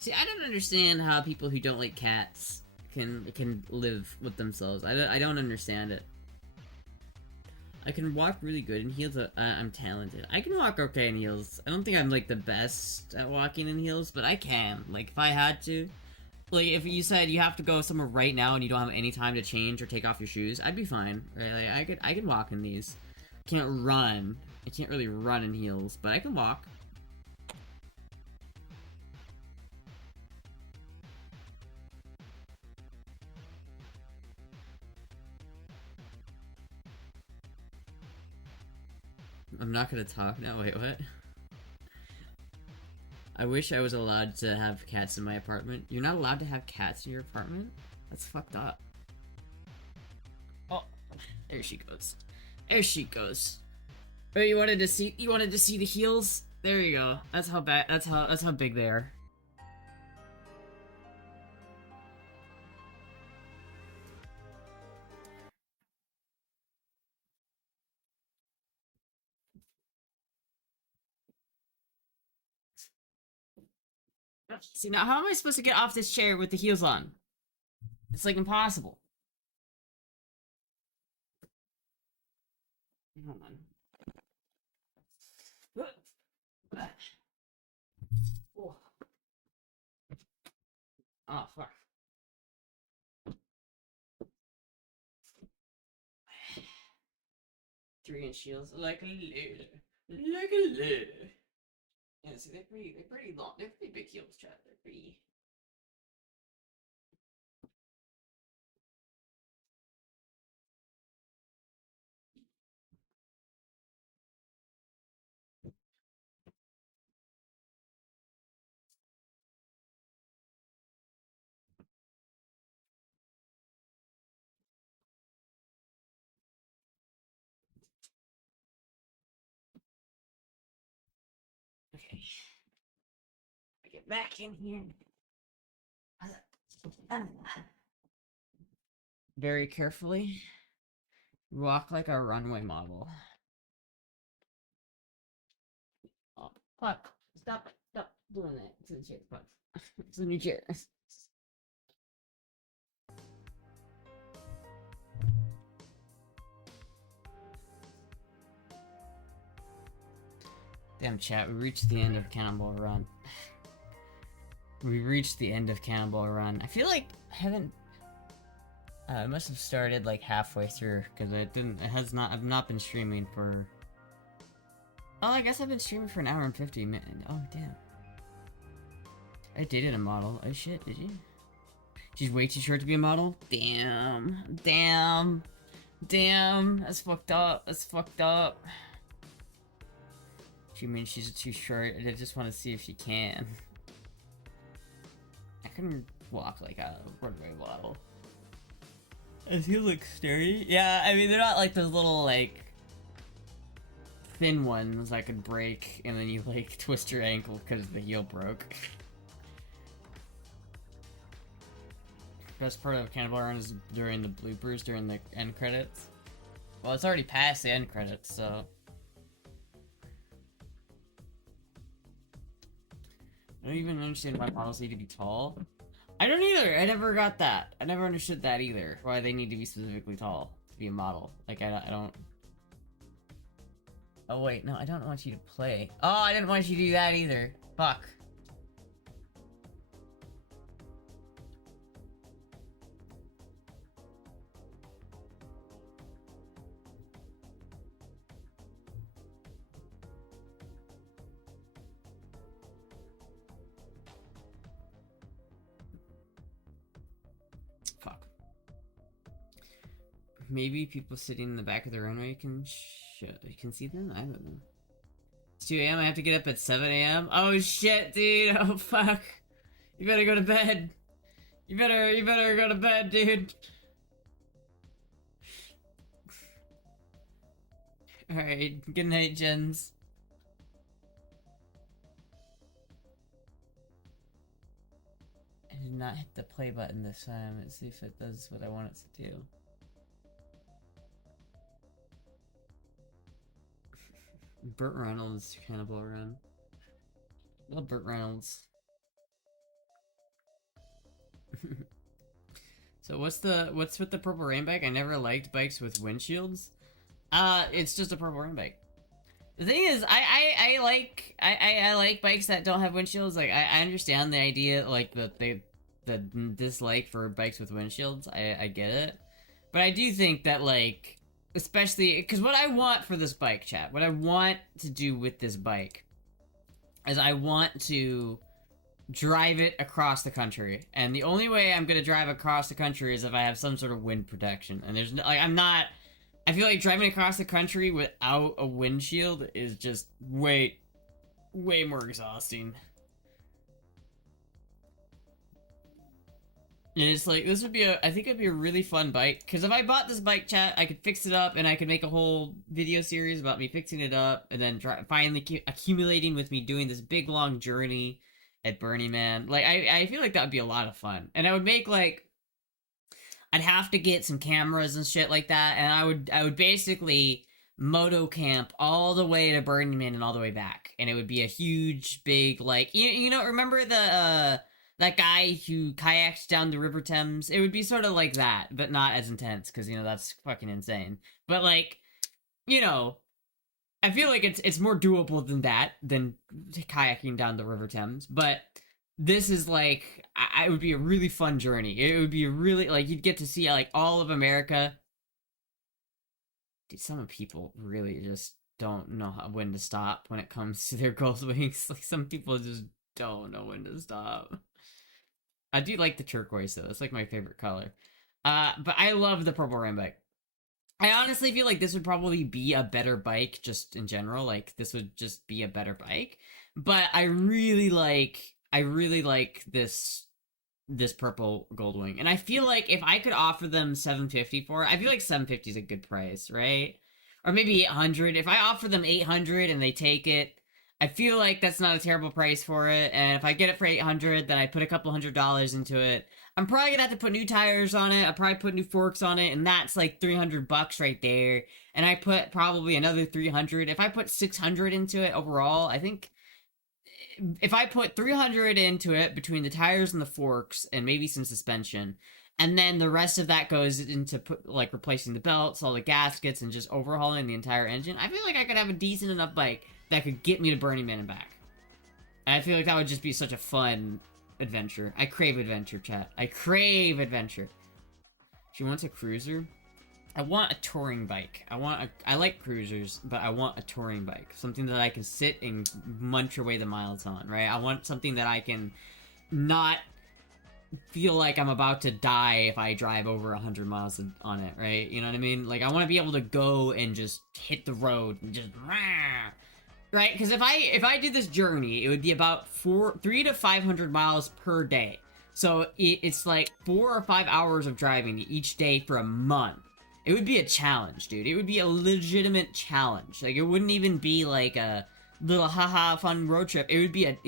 See, I don't understand how people who don't like cats can live with themselves. I don't understand it. I can walk really good in heels. I'm talented. I can walk okay in heels. I don't think I'm like the best at walking in heels, but I can. Like if I had to. Like, if you said you have to go somewhere right now and you don't have any time to change or take off your shoes, I'd be fine, right? Like, I could walk in these. I can't run. I can't really run in heels, but I can walk. I'm not gonna talk now, wait, what? I wish I was allowed to have cats in my apartment. You're not allowed to have cats in your apartment? That's fucked up. Oh, there she goes. There she goes. Oh, you wanted to see the heels? There you go. That's how big they are. See, now how am I supposed to get off this chair with the heels on? It's like impossible. Hold on. Oh, fuck. Three-inch heels, like a lady. Like a lady. Yeah, see, they're pretty long. They're pretty big heels, Chad. They're pretty. Okay. I get back in here. Very carefully. Walk like a runway model. Oh, fuck. Stop doing that. It's a new chair, fuck. It's a new chair. Damn, chat, we reached the end of Cannonball Run. We reached the end of Cannonball Run. I feel like I haven't... I must have started like halfway through, because I've not been streaming for... Oh, I guess I've been streaming for an hour and 50 minutes. Oh, damn. I dated a model. Oh shit, did you? She's way too short to be a model? Damn. Damn. Damn. That's fucked up. That's fucked up. She means she's too short, and I just want to see if she can. I can walk like a runway model. Does he look sturdy? Yeah, I mean, they're not like those little, like, thin ones that could break, and then you, like, twist your ankle because the heel broke. Best part of Cannonball Run is during the bloopers, during the end credits. Well, it's already past the end credits, so... I don't even understand why models need to be tall. I don't either. I never got that. I never understood that either. Why they need to be specifically tall to be a model. Like, I don't... Oh, wait. No, I don't want you to play. Oh, I didn't want you to do that either. Fuck. Maybe people sitting in the back of the runway can see them? I don't know. It's 2 a.m. I have to get up at 7 a.m. Oh shit, dude. Oh fuck. You better go to bed. You better go to bed, dude. Alright, good night, Jens. I did not hit the play button this time. Let's see if it does what I want it to do. Burt Reynolds Cannibal Run. Love Burt Reynolds. So what's with the purple rain bike? I never liked bikes with windshields. It's just a purple rain bike. The thing is, I like bikes that don't have windshields. Like I understand the idea, like the dislike for bikes with windshields. I get it, but I do think that like. Especially, because what I want for this bike, chat, what I want to do with this bike is I want to drive it across the country. And the only way I'm going to drive across the country is if I have some sort of wind protection. And there's, like, I feel like driving across the country without a windshield is just way more exhausting. And it's like, this would be I think it'd be a really fun bike. Because if I bought this bike, chat, I could fix it up and I could make a whole video series about me fixing it up. And then finally accumulating with me doing this big, long journey at Burning Man. Like, I feel like that would be a lot of fun. And I would make, like... I'd have to get some cameras and shit like that. And I would basically moto camp all the way to Burning Man and all the way back. And it would be a huge, big, like... You know, remember the... that guy who kayaked down the River Thames, it would be sort of like that, but not as intense, because, you know, that's fucking insane. But, like, you know, I feel like it's more doable than that, than kayaking down the River Thames, but this is, like, it would be a really fun journey. It would be really, like, you'd get to see, like, all of America. Dude, some people really just don't know when to stop when it comes to their gold wings. Like, some people just don't know when to stop. I do like the turquoise though. It's like my favorite color. But I love the purple rain bike. I honestly feel like this would probably be a better bike just in general. Like this would just be a better bike. But I really like this purple Goldwing. And I feel like if I could offer them $750 for it, I feel like $750 is a good price, right? Or maybe $800. If I offer them $800 and they take it, I feel like that's not a terrible price for it, and if I get it for $800, then I put a couple $100 into it. I'm probably gonna have to put new tires on it. I probably put new forks on it, and that's like $300 right there. And I put probably another $300. If I put $600 into it overall, I think if I put $300 into it between the tires and the forks and maybe some suspension, and then the rest of that goes into like replacing the belts, all the gaskets, and just overhauling the entire engine, I feel like I could have a decent enough bike that could get me to Burning Man and back. And I feel like that would just be such a fun adventure. I crave adventure, chat. I crave adventure. She wants a cruiser. I want a touring bike. I like cruisers, but I want a touring bike. Something that I can sit and munch away the miles on, right? I want something that I can not feel like I'm about to die if I drive over 100 miles on it, right? You know what I mean? Like, I want to be able to go and just hit the road and just... Right? Because if I did this journey, it would be about 300 to 500 miles per day. So it's like 4 or 5 hours of driving each day for a month. It would be a challenge, dude. It would be a legitimate challenge. Like, it wouldn't even be like a little haha fun road trip. It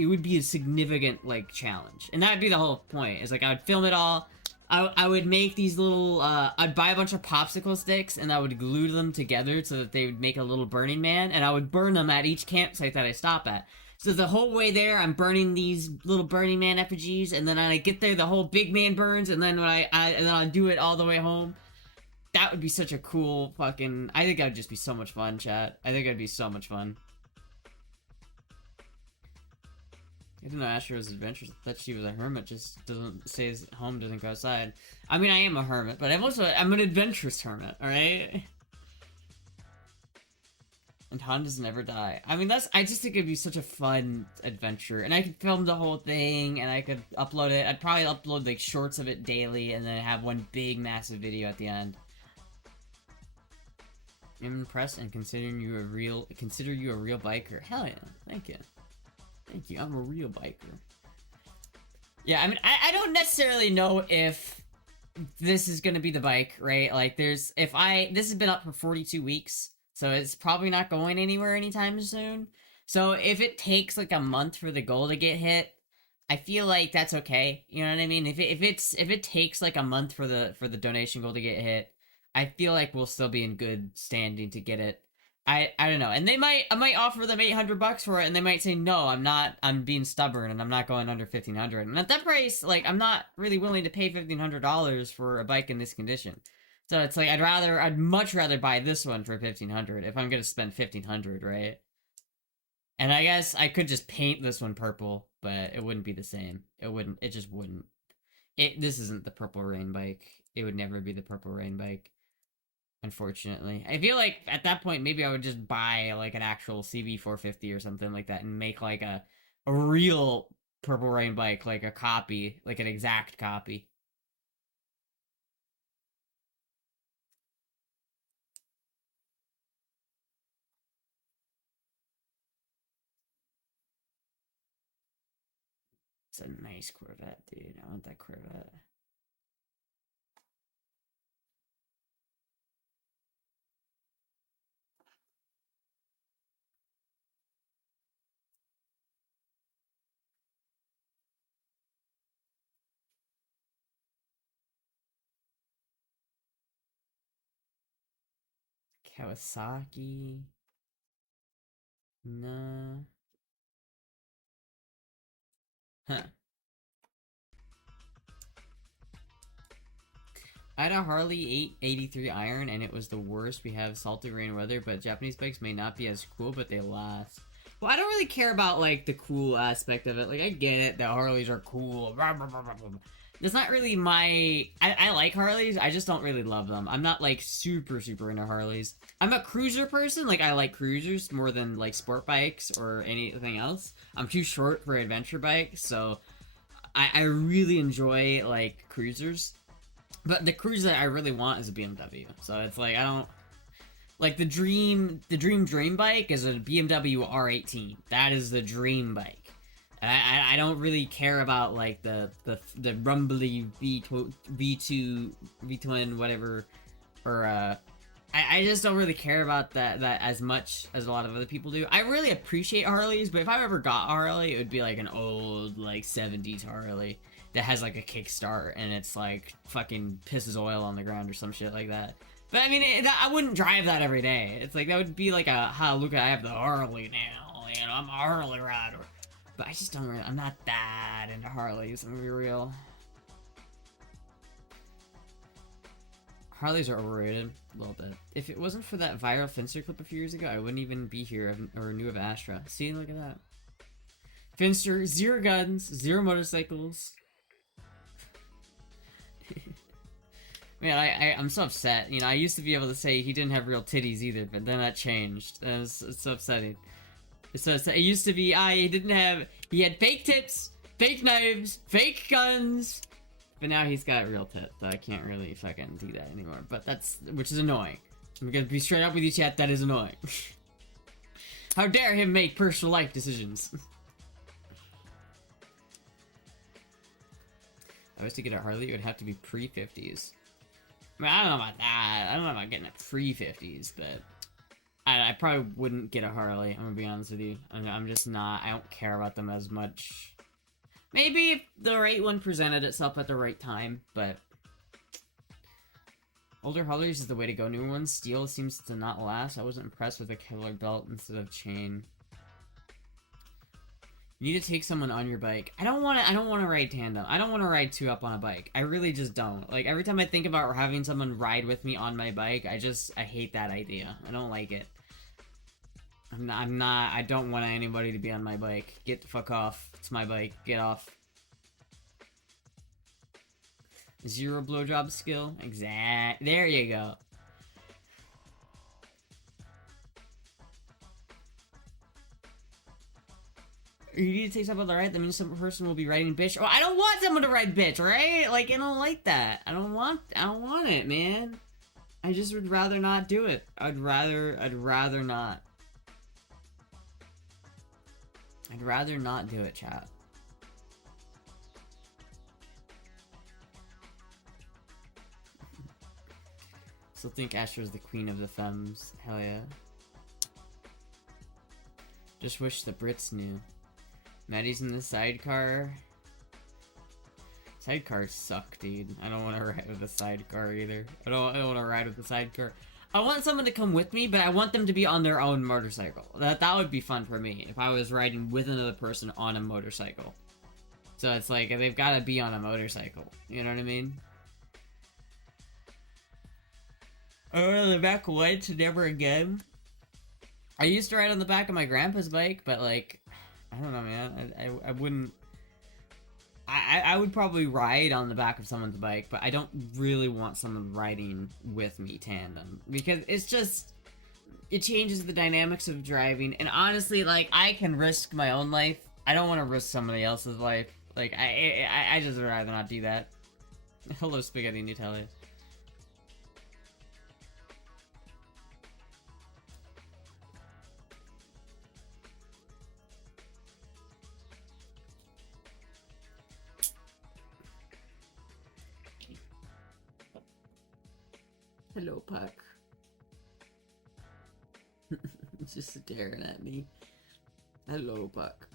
would be a significant, like, challenge. And that would be the whole point. Is like, I would film it all. I would make these little, I'd buy a bunch of popsicle sticks, and I would glue them together so that they would make a little Burning Man, and I would burn them at each campsite that I stop at. So the whole way there, I'm burning these little Burning Man effigies, and then I get there, the whole big man burns, and then when and then I'll do it all the way home. That would be such a cool fucking... I think that would just be so much fun, chat. I think it'd be so much fun. I didn't know Astra was adventurous. I thought she was a hermit, just doesn't stays home, doesn't go outside. I mean, I am a hermit, but I'm an adventurous hermit, alright? And Hondas never die. I mean, I just think it'd be such a fun adventure. And I could film the whole thing, and I could upload it. I'd probably upload, like, shorts of it daily, and then have one big, massive video at the end. I'm impressed and consider you a real biker. Hell yeah. Thank you. Thank you. I'm a real biker. Yeah, I mean, I don't necessarily know if this is gonna be the bike, right? Like, this has been up for 42 weeks, so it's probably not going anywhere anytime soon. So if it takes, like, a month for the goal to get hit, I feel like that's okay. You know what I mean? If it takes, like, a month for the donation goal to get hit, I feel like we'll still be in good standing to get it. I don't know. And I might offer them $800 for it, and they might say, no, I'm being stubborn, and I'm not going under 1,500. And at that price, like, I'm not really willing to pay $1,500 for a bike in this condition. So it's like, I'd much rather buy this one for 1,500 if I'm gonna spend 1,500, right? And I guess I could just paint this one purple, but it wouldn't be the same. It just wouldn't. This isn't the Purple Rain bike. It would never be the Purple Rain bike. Unfortunately. I feel like at that point maybe I would just buy like an actual CB450 or something like that and make like a real Purple Rain bike, like a copy, like an exact copy. It's a nice Corvette, dude. I want that Corvette. Kawasaki. Nah. Huh. I had a Harley 883 Iron, and it was the worst. We have salty rain weather, but Japanese bikes may not be as cool, but they last. Well, I don't really care about, like, the cool aspect of it. Like, I get it that Harleys are cool. It's not really my... I like Harleys, I just don't really love them. I'm not, like, super into Harleys. I'm a cruiser person. Like, I like cruisers more than, like, sport bikes or anything else. I'm too short for adventure bikes, so... I really enjoy, like, cruisers. But the cruiser that I really want is a BMW. So it's like, I don't... Like, the dream bike is a BMW R18. That is the dream bike. And I don't really care about, like, the rumbly V2, V-twin, whatever. Or, I just don't really care about that as much as a lot of other people do. I really appreciate Harleys, but if I ever got a Harley, it would be like an old, like, 70s Harley that has, like, a kickstart, and it's, like, fucking pisses oil on the ground or some shit like that. But, I mean, I wouldn't drive that every day. It's like, that would be like look, I have the Harley now, you know, I'm a Harley rider. But I just don't really, I'm not that into Harleys, I'm gonna be real. Harleys are overrated, a little bit. If it wasn't for that viral Finster clip a few years ago, I wouldn't even be here or knew of Astra. See, look at that. Finster, 0 guns, 0 motorcycles. Man, I'm so upset. You know, I used to be able to say he didn't have real titties either, but then that changed. It's so upsetting. It used to be, he had fake tits, fake knives, fake guns, but now he's got real tits, so I can't really fucking do that anymore. But which is annoying. I'm gonna be straight up with you, chat, that is annoying. How dare him make personal life decisions. I was to get a Harley, it would have to be pre-50s. I mean, I don't know about that. I don't know about getting a pre-50s, but I probably wouldn't get a Harley, I'm gonna be honest with you. I'm just not, I don't care about them as much. Maybe if the right one presented itself at the right time, but... Older Harleys is the way to go. Newer ones, steel seems to not last. I wasn't impressed with a killer belt instead of chain. You need to take someone on your bike. I don't want to ride tandem. I don't want to ride two up on a bike. I really just don't. Like, every time I think about having someone ride with me on my bike, I hate that idea. I don't like it. I don't want anybody to be on my bike. Get the fuck off. It's my bike. Get off. 0 blowjob skill? There you go. You need to take someone on the ride, that means some person will be riding bitch. Oh, I don't want someone to ride bitch, right? Like, I don't like that. I don't want it, man. I just would rather not do it. I'd rather not. I'd rather not do it, chat. Still think Astra's the queen of the femmes. Hell yeah. Just wish the Brits knew. Maddie's in the sidecar. Sidecars suck, dude. I don't want to ride with a sidecar either. I don't want to ride with a sidecar. I want someone to come with me, but I want them to be on their own motorcycle. That would be fun for me if I was riding with another person on a motorcycle. So it's like, they've got to be on a motorcycle. You know what I mean? I rode on the back once, never again. I used to ride on the back of my grandpa's bike, but like, I don't know, man. I wouldn't. I would probably ride on the back of someone's bike, but I don't really want someone riding with me tandem, because it's just, it changes the dynamics of driving. And honestly, like, I can risk my own life. I don't want to risk somebody else's life. Like, I just would rather not do that. Hello, Spaghetti Nutella. Hello, Puck. It's just staring at me. Hello, Puck.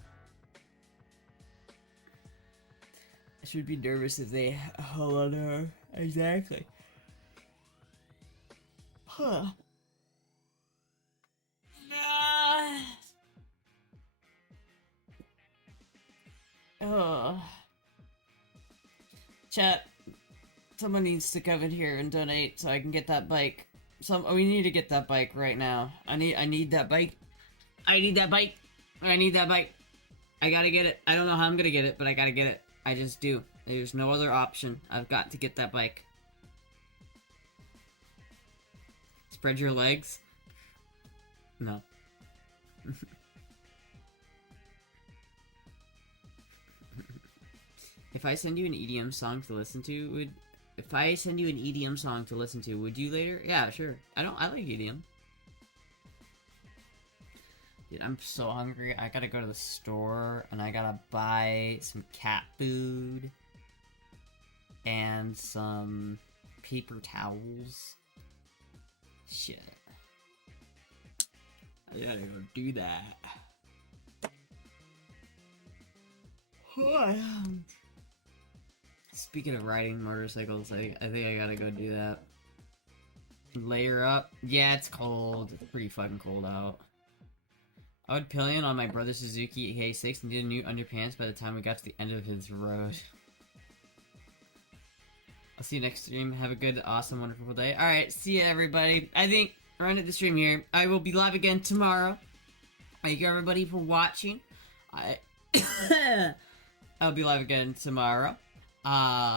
I should be nervous if they haul on her. Exactly. Huh. Oh. Chat. Someone needs to come in here and donate so I can get that bike. We need to get that bike right now. I need that bike. I need that bike. I need that bike. I gotta get it. I don't know how I'm gonna get it, but I gotta get it. I just do. There's no other option. I've got to get that bike. Spread your legs? No. If I send you an EDM song to listen to, would you later? Yeah, sure. I like EDM. Dude, I'm so hungry. I gotta go to the store and I gotta buy some cat food and some paper towels. Shit. I gotta go do that. Speaking of riding motorcycles, I think I gotta go do that. Layer up. Yeah, it's cold. It's pretty fucking cold out. I would pillion on my brother Suzuki K6 and do new underpants by the time we got to the end of his road. I'll see you next stream. Have a good, awesome, wonderful day. Alright, see ya, everybody. I think we're ending the stream here. I will be live again tomorrow. Thank you, everybody, for watching. I'll be live again tomorrow. Bye!